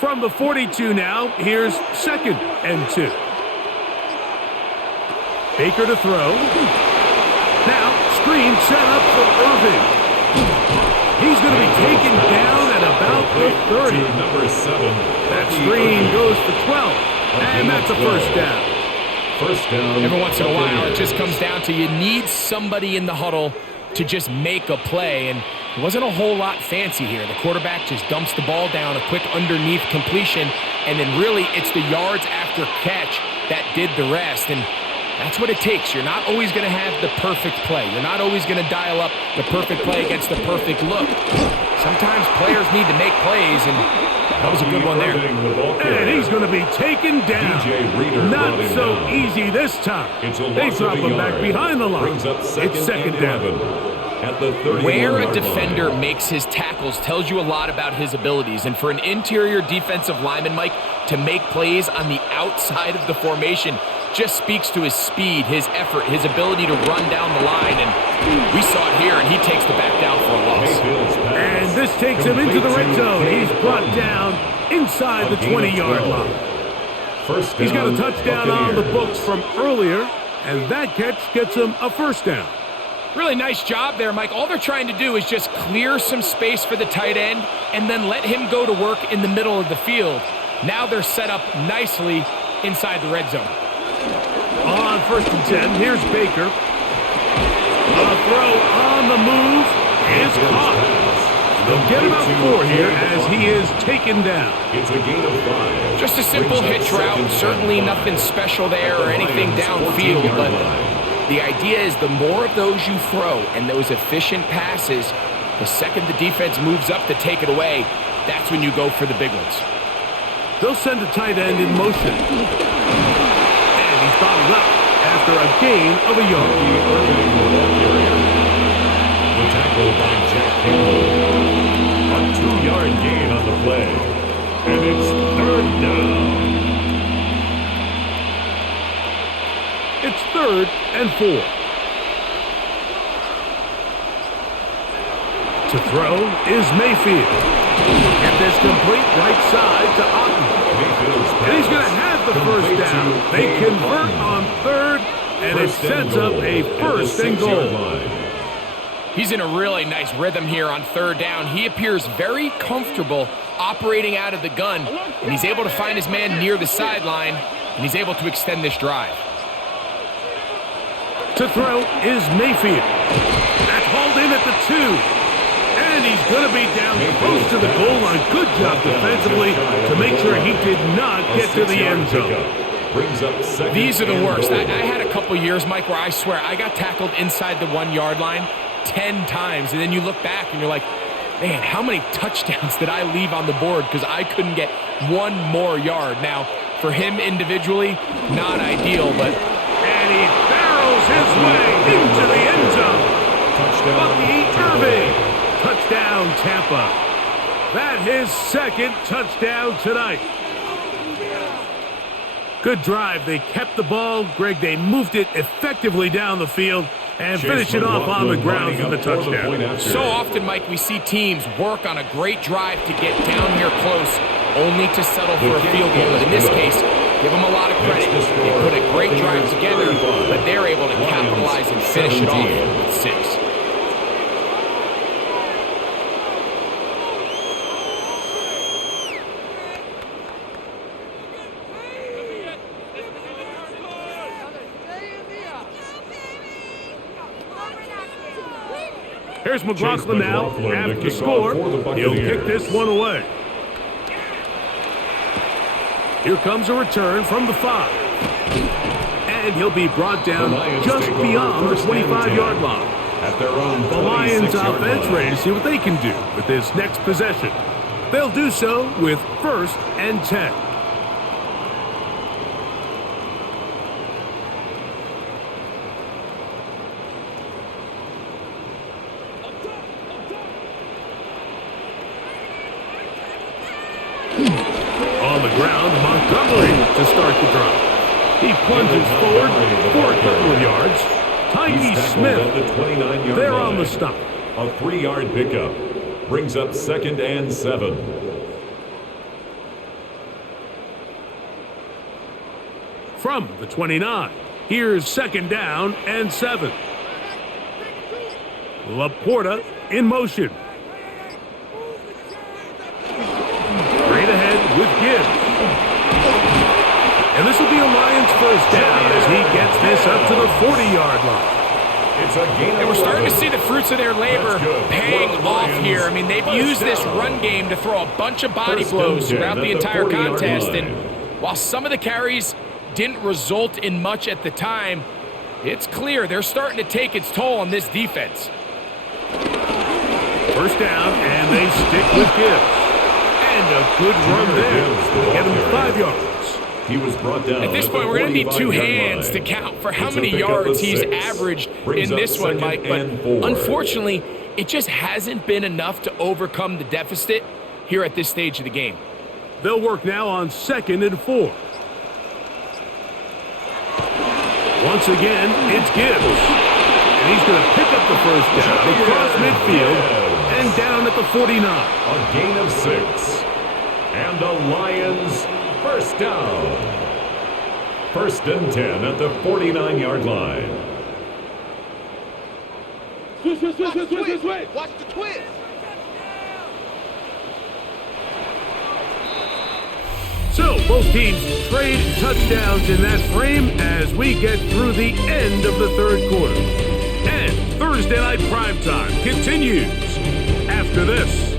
From the 42 now, here's 2nd and 2. Baker to throw. Now, screen set up for Irving. He's going to be taken down at about the 30. To number 7. That screen goes for 12, and that's a first down. First down. Every once in a while, it just comes down to you need somebody in the huddle to just make a play, and it wasn't a whole lot fancy here. The quarterback just dumps the ball down, a quick underneath completion, and then really it's the yards after catch that did the rest, and that's what it takes. You're not always going to have the perfect play. You're not always going to dial up the perfect play against the perfect look. Sometimes players need to make plays, and that was a good one there. And he's going to be taken down. Not so easy this time. They drop him back behind the line. It's second down. At the Where a defender makes his tackles tells you a lot about his abilities. And for an interior defensive lineman, Mike, to make plays on the outside of the formation just speaks to his speed, his effort, his ability to run down the line. And we saw it here, and he takes the back down for a loss. And this takes him into the red zone. He's brought down inside the 20-yard line. He's got a touchdown on the books from earlier, and that catch gets him a first down. Really nice job there, Mike. All they're trying to do is just clear some space for the tight end and then let him go to work in the middle of the field. Now they're set up nicely inside the red zone. On first and 10, here's Baker. A throw on the move is caught. They'll get about 4 here as he is taken down. It's a gain of 5. Just a simple hitch route. Certainly nothing special there or anything downfield, but the idea is the more of those you throw and those efficient passes, the second the defense moves up to take it away, that's when you go for the big ones. They'll send a tight end in motion. And he's bottled up after a gain of a yard. The tackle by Jack Campbell. A 2-yard gain on the play. And it's third down. It's 3rd and 4. To throw is Mayfield. Get this complete right side to Otten. And he's going to have the first down. They convert on 3rd, and it sets up a first and goal. He's in a really nice rhythm here on 3rd down. He appears very comfortable operating out of the gun, and he's able to find his man near the sideline, and he's able to extend this drive. To throw is Mayfield. That's hauled in at the 2. And he's going to be down close to the goal line. Good job defensively to make sure he did not get to the end zone. These are the worst. I had a couple years, Mike, where I swear I got tackled inside the 1-yard line 10 times. And then you look back and you're like, man, how many touchdowns did I leave on the board because I couldn't get one more yard? Now, for him individually, not ideal, but... And he barrels his way into the end zone. Bucky Irving. Touchdown, Tampa. That his 2nd touchdown tonight. Good drive. They kept the ball. Greg, they moved it effectively down the field and finished it off on the ground for the touchdown. So often, Mike, we see teams work on a great drive to get down here close, only to settle for a field goal. But in this case, give them a lot of credit. They put a great drive together, but they're able to capitalize and finish it off with 6. Here's McLaughlin now after the score. He'll kick this one away. Here comes a return from the 5. And he'll be brought down just beyond the 25-yard line. At their own the Lions offense ready to see what they can do with this next possession. They'll do so with 1st and 10. On the ground, Montgomery to start the drive. He plunges forward for a couple of yards. Tyke Smith, they're on the stop. A 3-yard pickup brings up 2nd and 7. From the 29, here's 2nd down and 7. Laporta in motion. first down as he gets this up to the 40-yard line. It's a gain. And we're starting to see the fruits of their labor paying off here. I mean, they've used this run game to throw a bunch of body blows throughout the entire contest. And while some of the carries didn't result in much at the time, it's clear they're starting to take its toll on this defense. First down, and they stick with Gibbs. And a good run there to get him 5 yards. He was brought down. At this point, we're going to need 2 hands to count for how many yards he's averaged in this one, Mike. But unfortunately, it just hasn't been enough to overcome the deficit here at this stage of the game. They'll work now on 2nd and 4. Once again, it's Gibbs. And he's going to pick up the first down across midfield and down at the 49. A gain of 6. And the Lions first down. 1st and 10 at the 49-yard line. Watch the twist. So, both teams trade touchdowns in that frame as we get through the end of the 3rd quarter. And Thursday Night Primetime continues after this.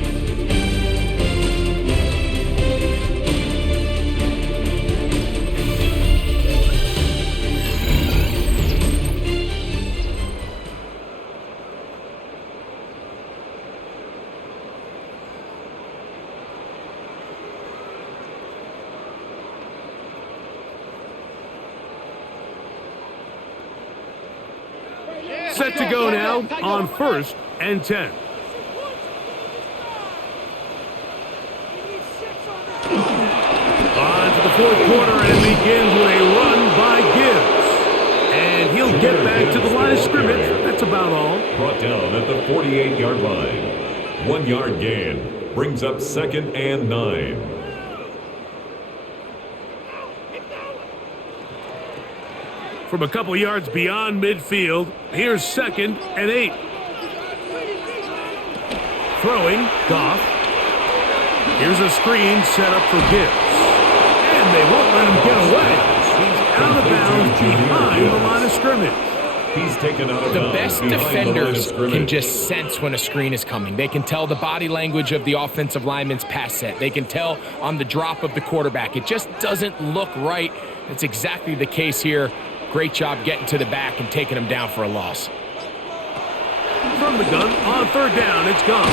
Set to go now on 1st and 10. On to the 4th quarter, and it begins with a run by Gibbs. And he'll get back to the line of scrimmage. That's about all. Brought down at the 48-yard line. 1 yard gain brings up 2nd and 9. From a couple yards beyond midfield, here's 2nd and 8. Throwing, Goff. Here's a screen set up for Gibbs. And they won't let him get away. He's out of bounds behind the line of scrimmage. He's taken out of The bounds best behind the line of defenders scrimmage. can just sense when a screen is coming. They can tell the body language of the offensive lineman's pass set. They can tell on the drop of the quarterback. It just doesn't look right. That's exactly the case here. Great job getting to the back and taking him down for a loss. From the gun, on 3rd down, it's gone.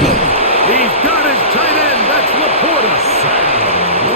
He's got his tight end. That's Laporta.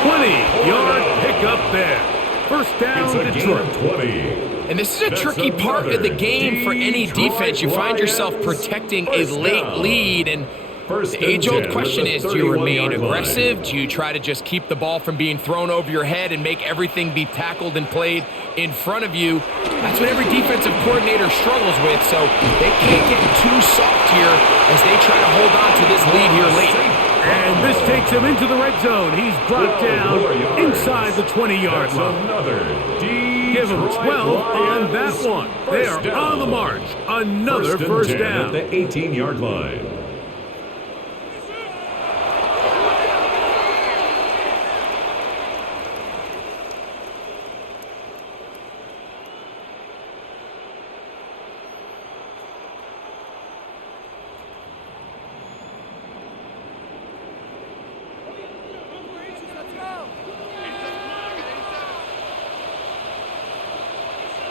20-yard pickup there. First down, It's a gain Detroit. of 20. And this is a tricky part of the game for any defense. You find yourself protecting a late lead, and the age-old question is, do you remain aggressive? Do you try to just keep the ball from being thrown over your head and make everything be tackled and played in front of you? That's what every defensive coordinator struggles with, so they can't get too soft here as they try to hold on to this lead here late. And this takes him into the red zone. He's brought down inside the 20-yard line. Give him 12 on that one. They are on the march. Another first down. At the 18-yard line.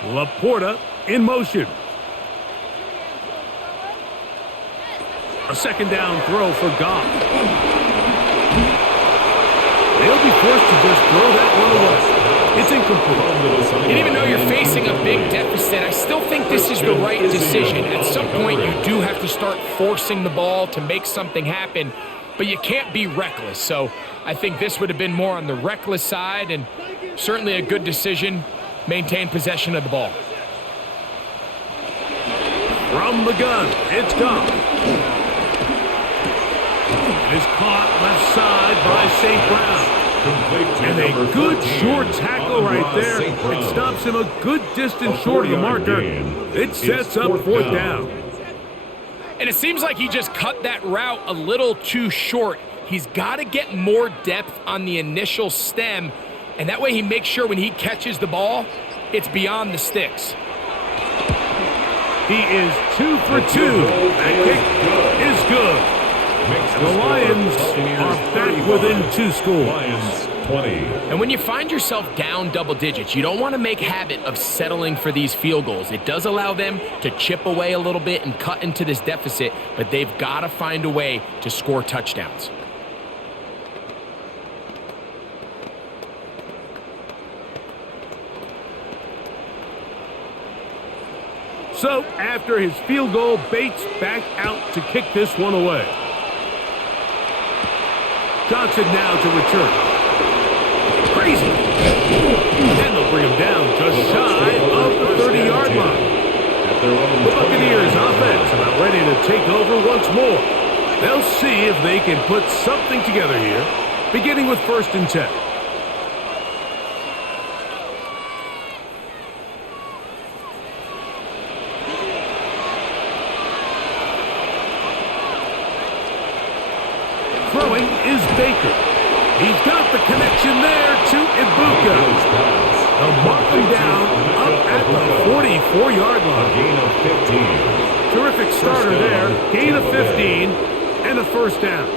Laporta in motion. A 2nd down throw for Goff. They'll be forced to just throw that one away. It's incomplete. And even though you're facing a big deficit, I still think this is the right decision. At some point, you do have to start forcing the ball to make something happen, but you can't be reckless. So I think this would have been more on the reckless side, and certainly a good decision. Maintain possession of the ball. From the gun, it's Goff. It is caught left side by St. Brown. And a good short tackle right there. It stops him a good distance short of the marker. It sets up 4th down. And it seems like he just cut that route a little too short. He's got to get more depth on the initial stem, and that way he makes sure when he catches the ball, it's beyond the sticks. He is 2 for 2. That kick is good. And the Lions are back within 2 scores. Lions 20. And when you find yourself down double digits, you don't want to make habit of settling for these field goals. It does allow them to chip away a little bit and cut into this deficit, but they've got to find a way to score touchdowns. So, after his field goal, Bates back out to kick this one away. Johnson now to return. Crazy. And they'll bring him down just shy of the 30-yard line. The Buccaneers offense about ready to take over once more. They'll see if they can put something together here, beginning with 1st and 10. Throwing is Baker. He's got the connection there to Ibuka. They'll mark him down up at the 44-yard line. Gain of 15. Terrific starter there. Gain of 15 and a 1st down.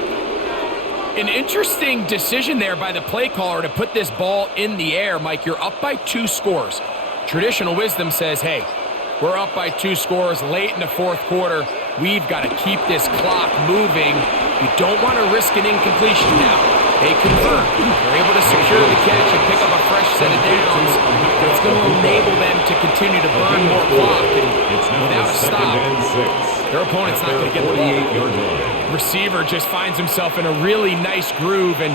An interesting decision there by the play caller to put this ball in the air. Mike, you're up by 2 scores. Traditional wisdom says, hey, we're up by 2 scores late in the 4th quarter. We've got to keep this clock moving. You don't want to risk an incompletion now. They convert. They're able to secure the catch and pick up a fresh set of downs. It's going to enable them to continue to burn more clock. And without a stop, their opponent's not going to get the ball. Receiver just finds himself in a really nice groove. And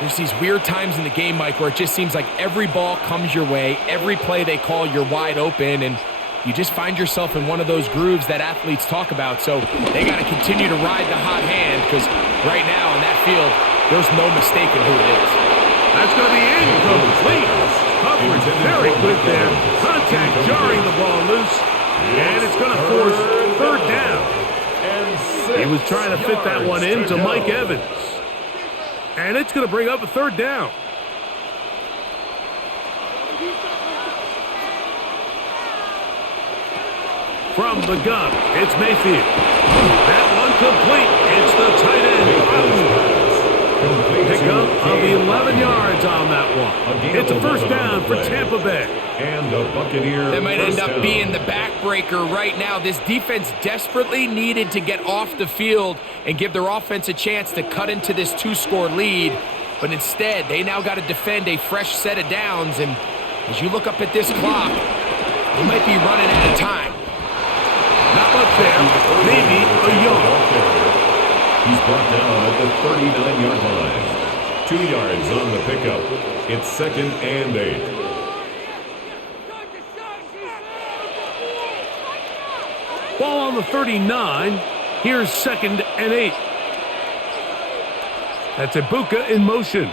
there's these weird times in the game, Mike, where it just seems like every ball comes your way. Every play they call, you're wide open. And you just find yourself in one of those grooves that athletes talk about. So they got to continue to ride the hot hand because right now in that field, there's no mistaking who it is. That's going to be incomplete. Coverage very good there. Contact jarring the ball loose. And it's going to force 3rd down. He was trying to fit that one into Mike Evans. And it's going to bring up a 3rd down. From the gun, it's Mayfield. That one complete. It's the tight end. Pick up of 11 yards on that one. It's a 1st down for Tampa Bay. And the Buccaneers. That might end up being the backbreaker right now. This defense desperately needed to get off the field and give their offense a chance to cut into this 2-score lead. But instead, they now got to defend a fresh set of downs. And as you look up at this clock, they might be running out of time. Not much there. Maybe a yard. He's brought down at the 39-yard line. 2 yards on the pickup. It's 2nd and 8. Ball on the 39. Here's 2nd and 8. That's Ibuka in motion.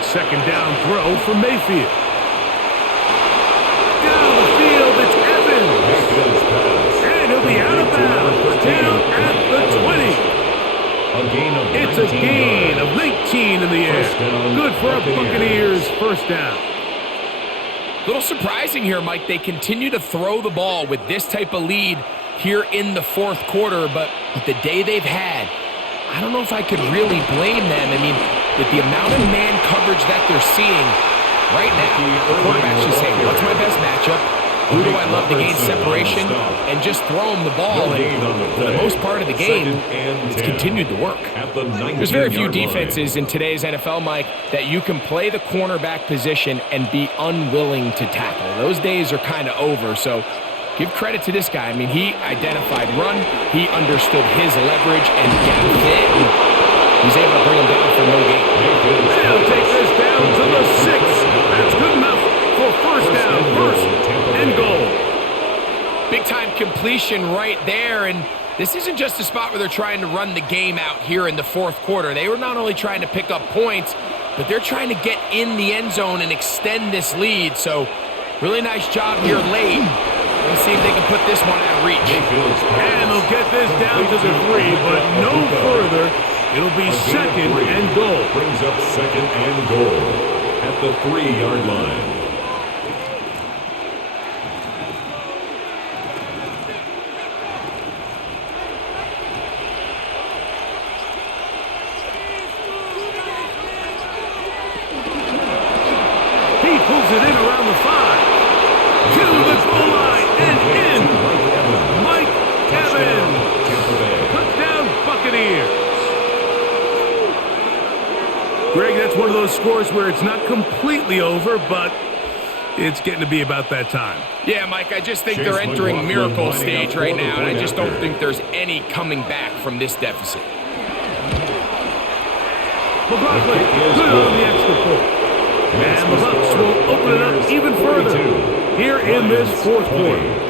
2nd down throw for Mayfield. Down the field, it's Evans. Mayfield's pass. And he'll be out of bounds. Down at the 20. It's a gain of 19 in the air. Good for a Buccaneers 1st down. A little surprising here, Mike. They continue to throw the ball with this type of lead here in the 4th quarter, but with the day they've had, I don't know if I could really blame them. I mean, with the amount of man coverage that they're seeing right now, the quarterback's just saying, what's my best matchup? Who do I love to gain separation? And just throw them the ball. And for the most part of the game, it's continued to work. There's very few defenses in today's NFL, Mike, that you can play the cornerback position and be unwilling to tackle. Those days are kind of over, so give credit to this guy. I mean, he identified run, he understood his leverage and gap fit, and he's able to bring him down for no gain. They'll take this down to the 6. That's good enough for 1st down, 1st and goal. Big-time completion right there, and this isn't just a spot where they're trying to run the game out here in the 4th quarter. They were not only trying to pick up points, but they're trying to get in the end zone and extend this lead. So, really nice job here late. Let's see if they can put this one out of reach. And they'll get this down to the 3, but no further. It'll be 2nd and goal. Brings up 2nd and goal. at the 3-yard line. He pulls it in around the 5. To the goal line and in. Mike Evans. Touchdown Buccaneers. Greg, that's one of those scores where it's not completely over, but it's getting to be about that time. Yeah, Mike, I just think they're entering miracle stage right now, and I just don't think there's any coming back from this deficit. McLaughlin, good on the extra point. And the Bucs will open it up even further here in this fourth quarter.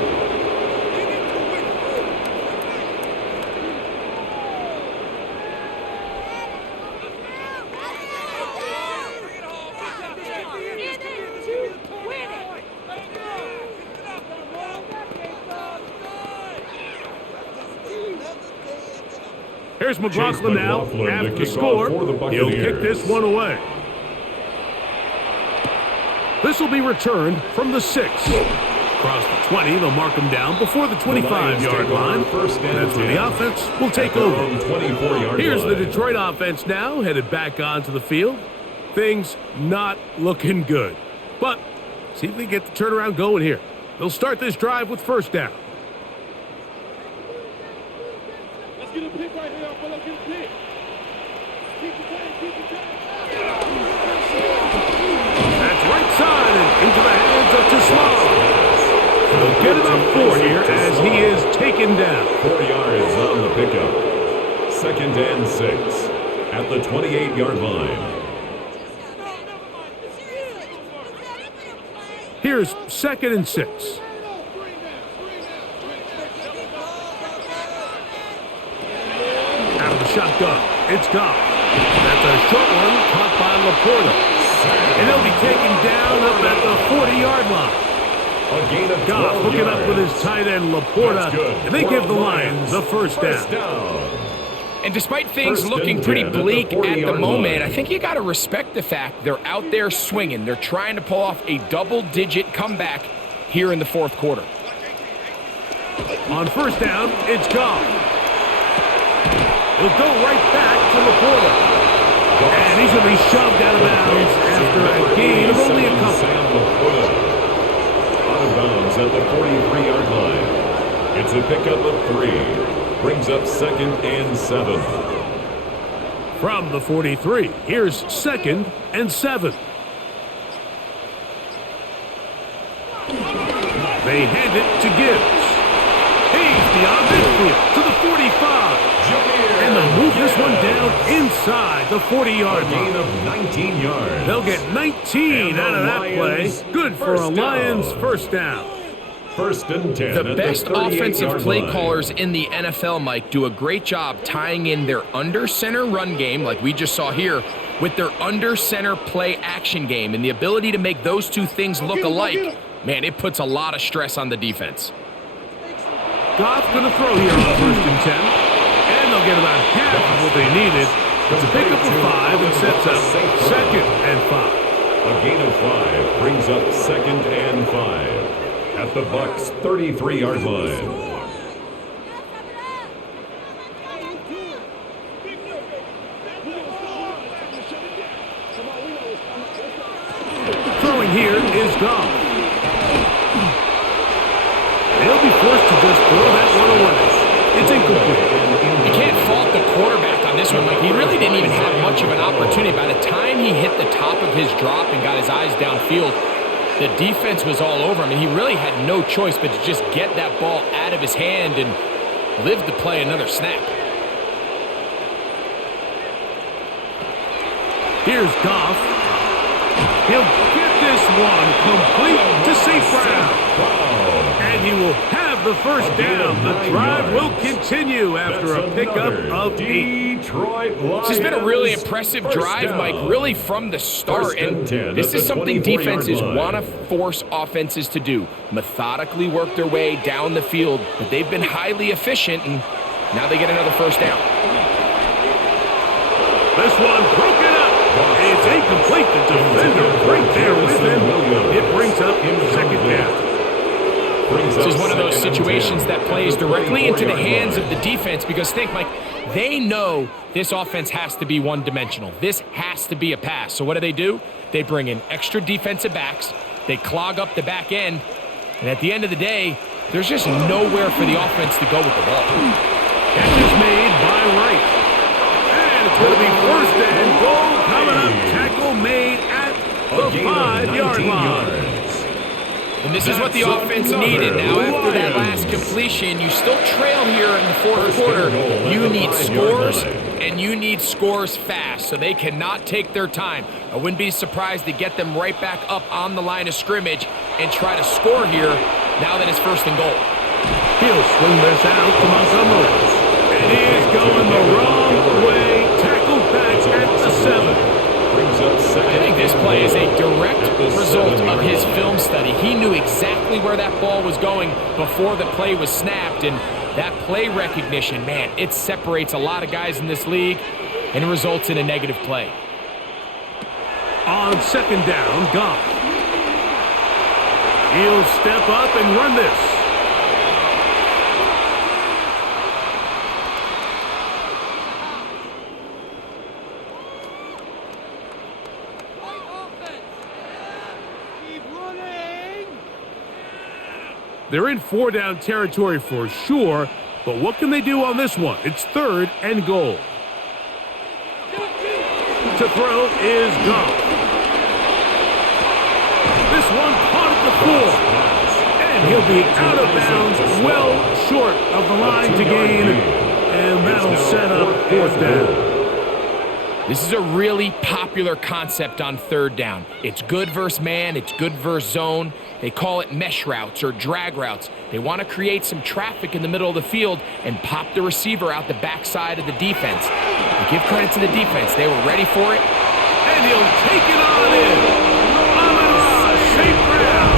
Here's McLaughlin now. After the score, he'll kick this one away. This will be returned from the 6. Across the 20, they'll mark him down before the 25-yard line. That's where the offense will take over. Here's the Detroit offense now, headed back onto the field. Things not looking good. But see if they get the turnaround going here. They'll start this drive with first down. Let's get a pick right here. Let's get a pick. Keep the time, keep the time. That's right side and into the hands of Tismael. They'll get about 4 here as he is taken down. 4 yards on the pickup. 2nd and 6 at the 28-yard line. Here's 2nd and 6. Out of the shotgun, it's Goff. That's a short one caught by Laporta. And he'll be taken down up at the 40-yard line. A gain of Goff hooking up with his tight end Laporta, and they give the Lions the first down. And despite things looking pretty bleak at the moment, I think you got to respect the fact they're out there swinging. They're trying to pull off a double-digit comeback here in the fourth quarter. On first down, it's Goff. He'll go right back to Laporta. And he's going to be shoved out of bounds after a gain of only a couple. Out of bounds at the 43-yard line. It's a pickup of 3. Brings up 2nd and 7. From the 43, here's 2nd and 7. They hand it to Gibbs. He's beyond midfield to the 45. And they'll move this one down inside the 40-yard line. Gain of 19 yards. They'll get 19 out of that play. Good for a Lions first down. 1st and 10. The best offensive play callers in the NFL, Mike, do a great job tying in their under-center run game, like we just saw here, with their under-center play action game. And the ability to make those two things look alike, man, it puts a lot of stress on the defense. Goff's going to throw here on 1st and 10. And they'll get about half of what they needed. It's a pickup of 5 and sets up 2nd and 5. A gain of 5 brings up 2nd and 5 at the Bucs' 33-yard line. Throwing here is Goff. They'll be forced to just throw that one away. It's incomplete. You can't fault the quarterback on this one, Mike. He really didn't even have much of an opportunity. By the time he hit the top of his drop and got his eyes downfield, the defense was all over him, and he really had no choice but to just get that ball out of his hand and live to play another snap. Here's Goff. He'll get this one complete to St. Brown. And he will have the first down. The drive will continue after a pickup of 8. This has been a really impressive drive, Mike, really from the start. And this is something defenses want to force offenses to do. Methodically work their way down the field, but they've been highly efficient, and now they get another first down. This one broken up. It's incomplete. The defender there with him. It brings up second down. This is one of those situations that plays directly into the hands of the defense because think, Mike, they know this offense has to be one-dimensional. This has to be a pass. So what do? They bring in extra defensive backs. They clog up the back end. And at the end of the day, there's just nowhere for the offense to go with the ball. Catch is made by Wright. And it's going to be first and goal coming up. Tackle made at the 5-yard line. And this is what the offense needed. Now, after that last completion, you still trail here in the fourth quarter. You need scores, and you need scores fast, so they cannot take their time. I wouldn't be surprised to get them right back up on the line of scrimmage and try to score here now that it's first and goal. He'll swing this out to Montgomery. And he is going the wrong way. Tackled back at the 7. I think this play is a direct result of his film study. He knew exactly where that ball was going before the play was snapped, and that play recognition, man, it separates a lot of guys in this league, and it results in a negative play. On second down, Goff. He'll step up and run this. They're in 4-down territory for sure, but what can they do on this one? It's third and goal. To throw is Goff. This one caught at the 4. And he'll be out of bounds, well short of the line to gain, and that'll set up fourth down. This is a really popular concept on third down. It's good versus man, it's good versus zone. They call it mesh routes or drag routes. They want to create some traffic in the middle of the field and pop the receiver out the backside of the defense. But give credit to the defense. They were ready for it. And he'll take it on in. Amon-Ra St. Brown.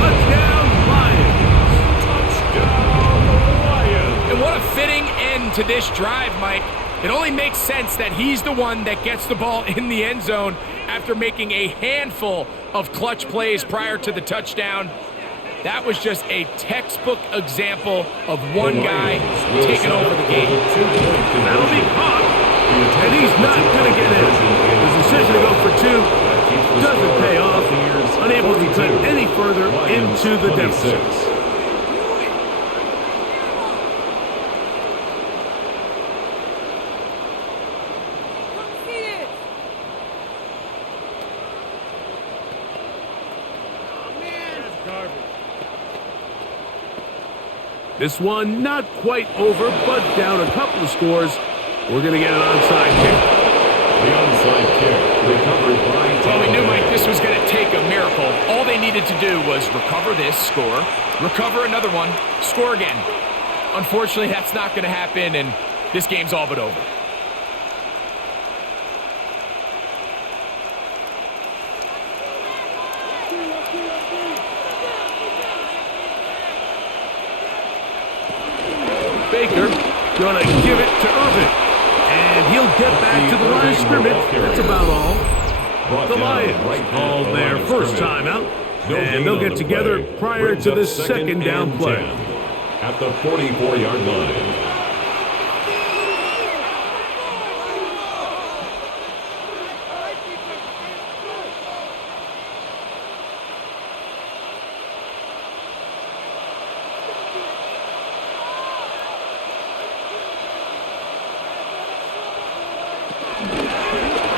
Touchdown, Lions. Touchdown, Lions. And what a fitting end to this drive, Mike. It only makes sense that he's the one that gets the ball in the end zone after making a handful of clutch plays prior to the touchdown. That was just a textbook example of one guy taking over the game. That'll be caught, and he's not going to get in. His decision to go for 2 doesn't pay off. Unable to cut any further into the deficit. This one not quite over, but down a couple of scores. We're going to get an onside kick. The onside kick recovered by... Well, we knew, Mike, this was going to take a miracle. All they needed to do was recover this, score, recover another one, score again. Unfortunately, that's not going to happen, and this game's all but over. Baker gonna give it to Irving, and he'll get back to the line of scrimmage. That's about all. The Lions called their first timeout, and they'll get together prior to this second down play. At the 44-yard line.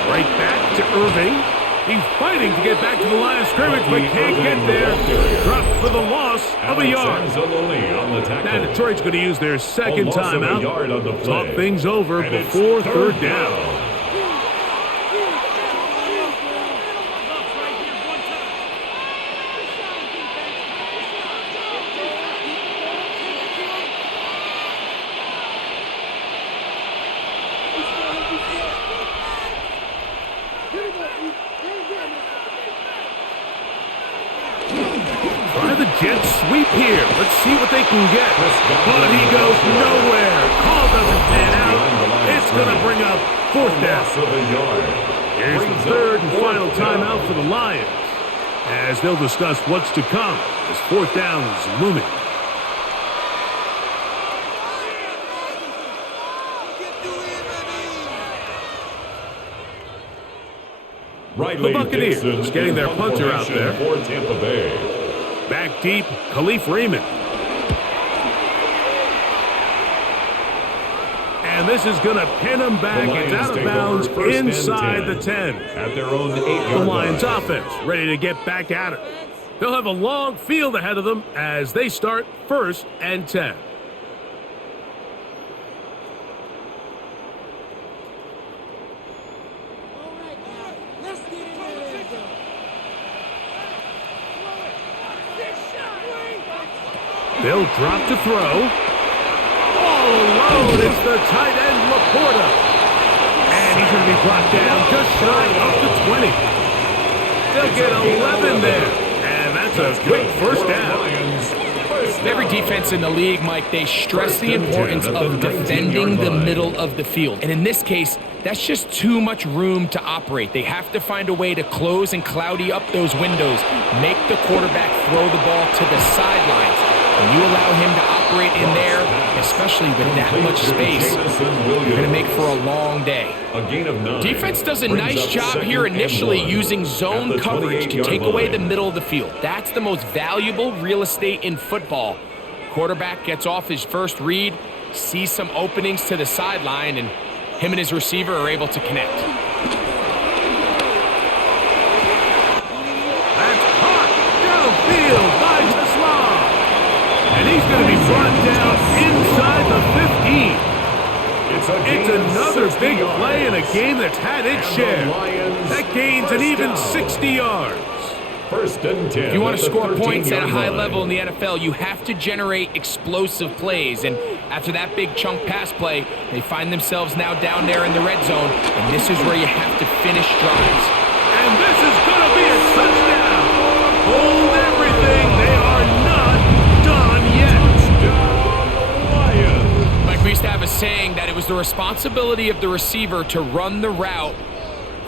Right back to Irving. He's fighting to get back to the line of scrimmage, but can't get there. Dropped for the loss of a yard. Now Detroit's going to use their second timeout. Talk things over before third down. Try the jet sweep here. Let's see what they can get. But he goes nowhere. Call doesn't pan out. It's going to bring up fourth down. Here's the third and final timeout for the Lions. as they'll discuss what's to come as fourth down is looming. The Buccaneers getting their punter out there. For Tampa Bay. Back deep, Khalif Raymond. And this is going to pin him back. It's out of bounds inside the 10. At their own 8-yard line. The Lions offense ready to get back at it. They'll have a long field ahead of them as they start 1st and 10. They'll drop to throw. All alone, it's the tight end, Laporta. And he's going to be brought down just shy of the 20. They'll get 11 there. And that's a quick first down. Every defense in the league, Mike, they stress the importance of defending the middle of the field. And in this case, that's just too much room to operate. They have to find a way to close and cloudy up those windows, make the quarterback throw the ball to the sidelines. When you allow him to operate in there, especially with that much space, you're going to make for a long day. Defense does a nice job here initially using zone coverage to take away the middle of the field. That's the most valuable real estate in football. Quarterback gets off his first read, sees some openings to the sideline, and him and his receiver are able to connect. That's caught downfield by Tesla. And he's going to be brought down inside the 15. It's another big play in a game that's had its share. That gains an even 60 yards. 1st and 10. If you want to score points at a high level in the NFL, you have to generate explosive plays. And after that big chunk pass play, they find themselves now down there in the red zone. And this is where you have to finish drives. And this is going to be a touchdown. Hold everything. They are not done yet. Mike, we used to have a saying that it was the responsibility of the receiver to run the route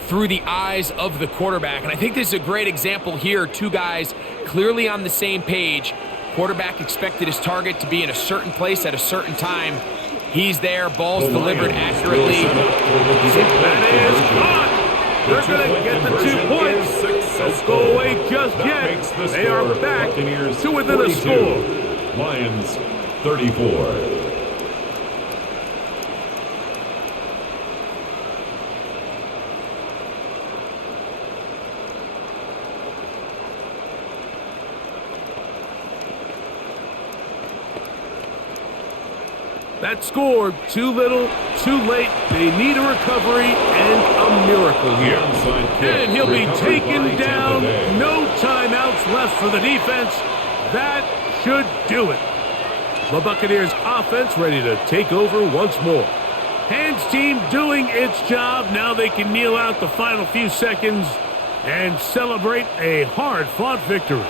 through the eyes of the quarterback. And I think this is a great example here. Two guys clearly on the same page. Quarterback expected his target to be in a certain place at a certain time. He's there. Ball's delivered accurately. That is caught. They're going to get the 2 points. Don't go away just yet. They are back to within a score. Lions 34. That score, too little, too late. They need a recovery and a miracle here. And he'll be taken down. No timeouts left for the defense. That should do it. The Buccaneers offense ready to take over once more. Hands team doing its job. Now they can kneel out the final few seconds and celebrate a hard-fought victory.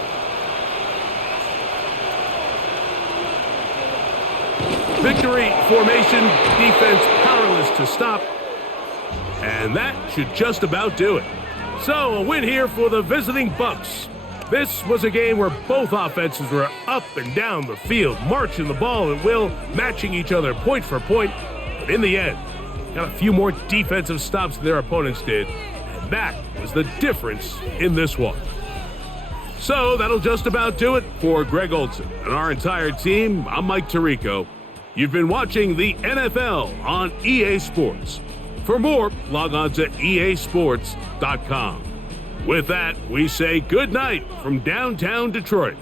Victory formation, defense powerless to stop, and that should just about do it. So a win here for the visiting Bucs. This was a game where both offenses were up and down the field, marching the ball at will, matching each other point for point, but in the end, got a few more defensive stops than their opponents did, and that was the difference in this one. So that'll just about do it for Greg Olson and our entire team. I'm Mike Tirico. You've been watching the NFL on EA Sports. For more, log on to easports.com. With that, we say good night from downtown Detroit.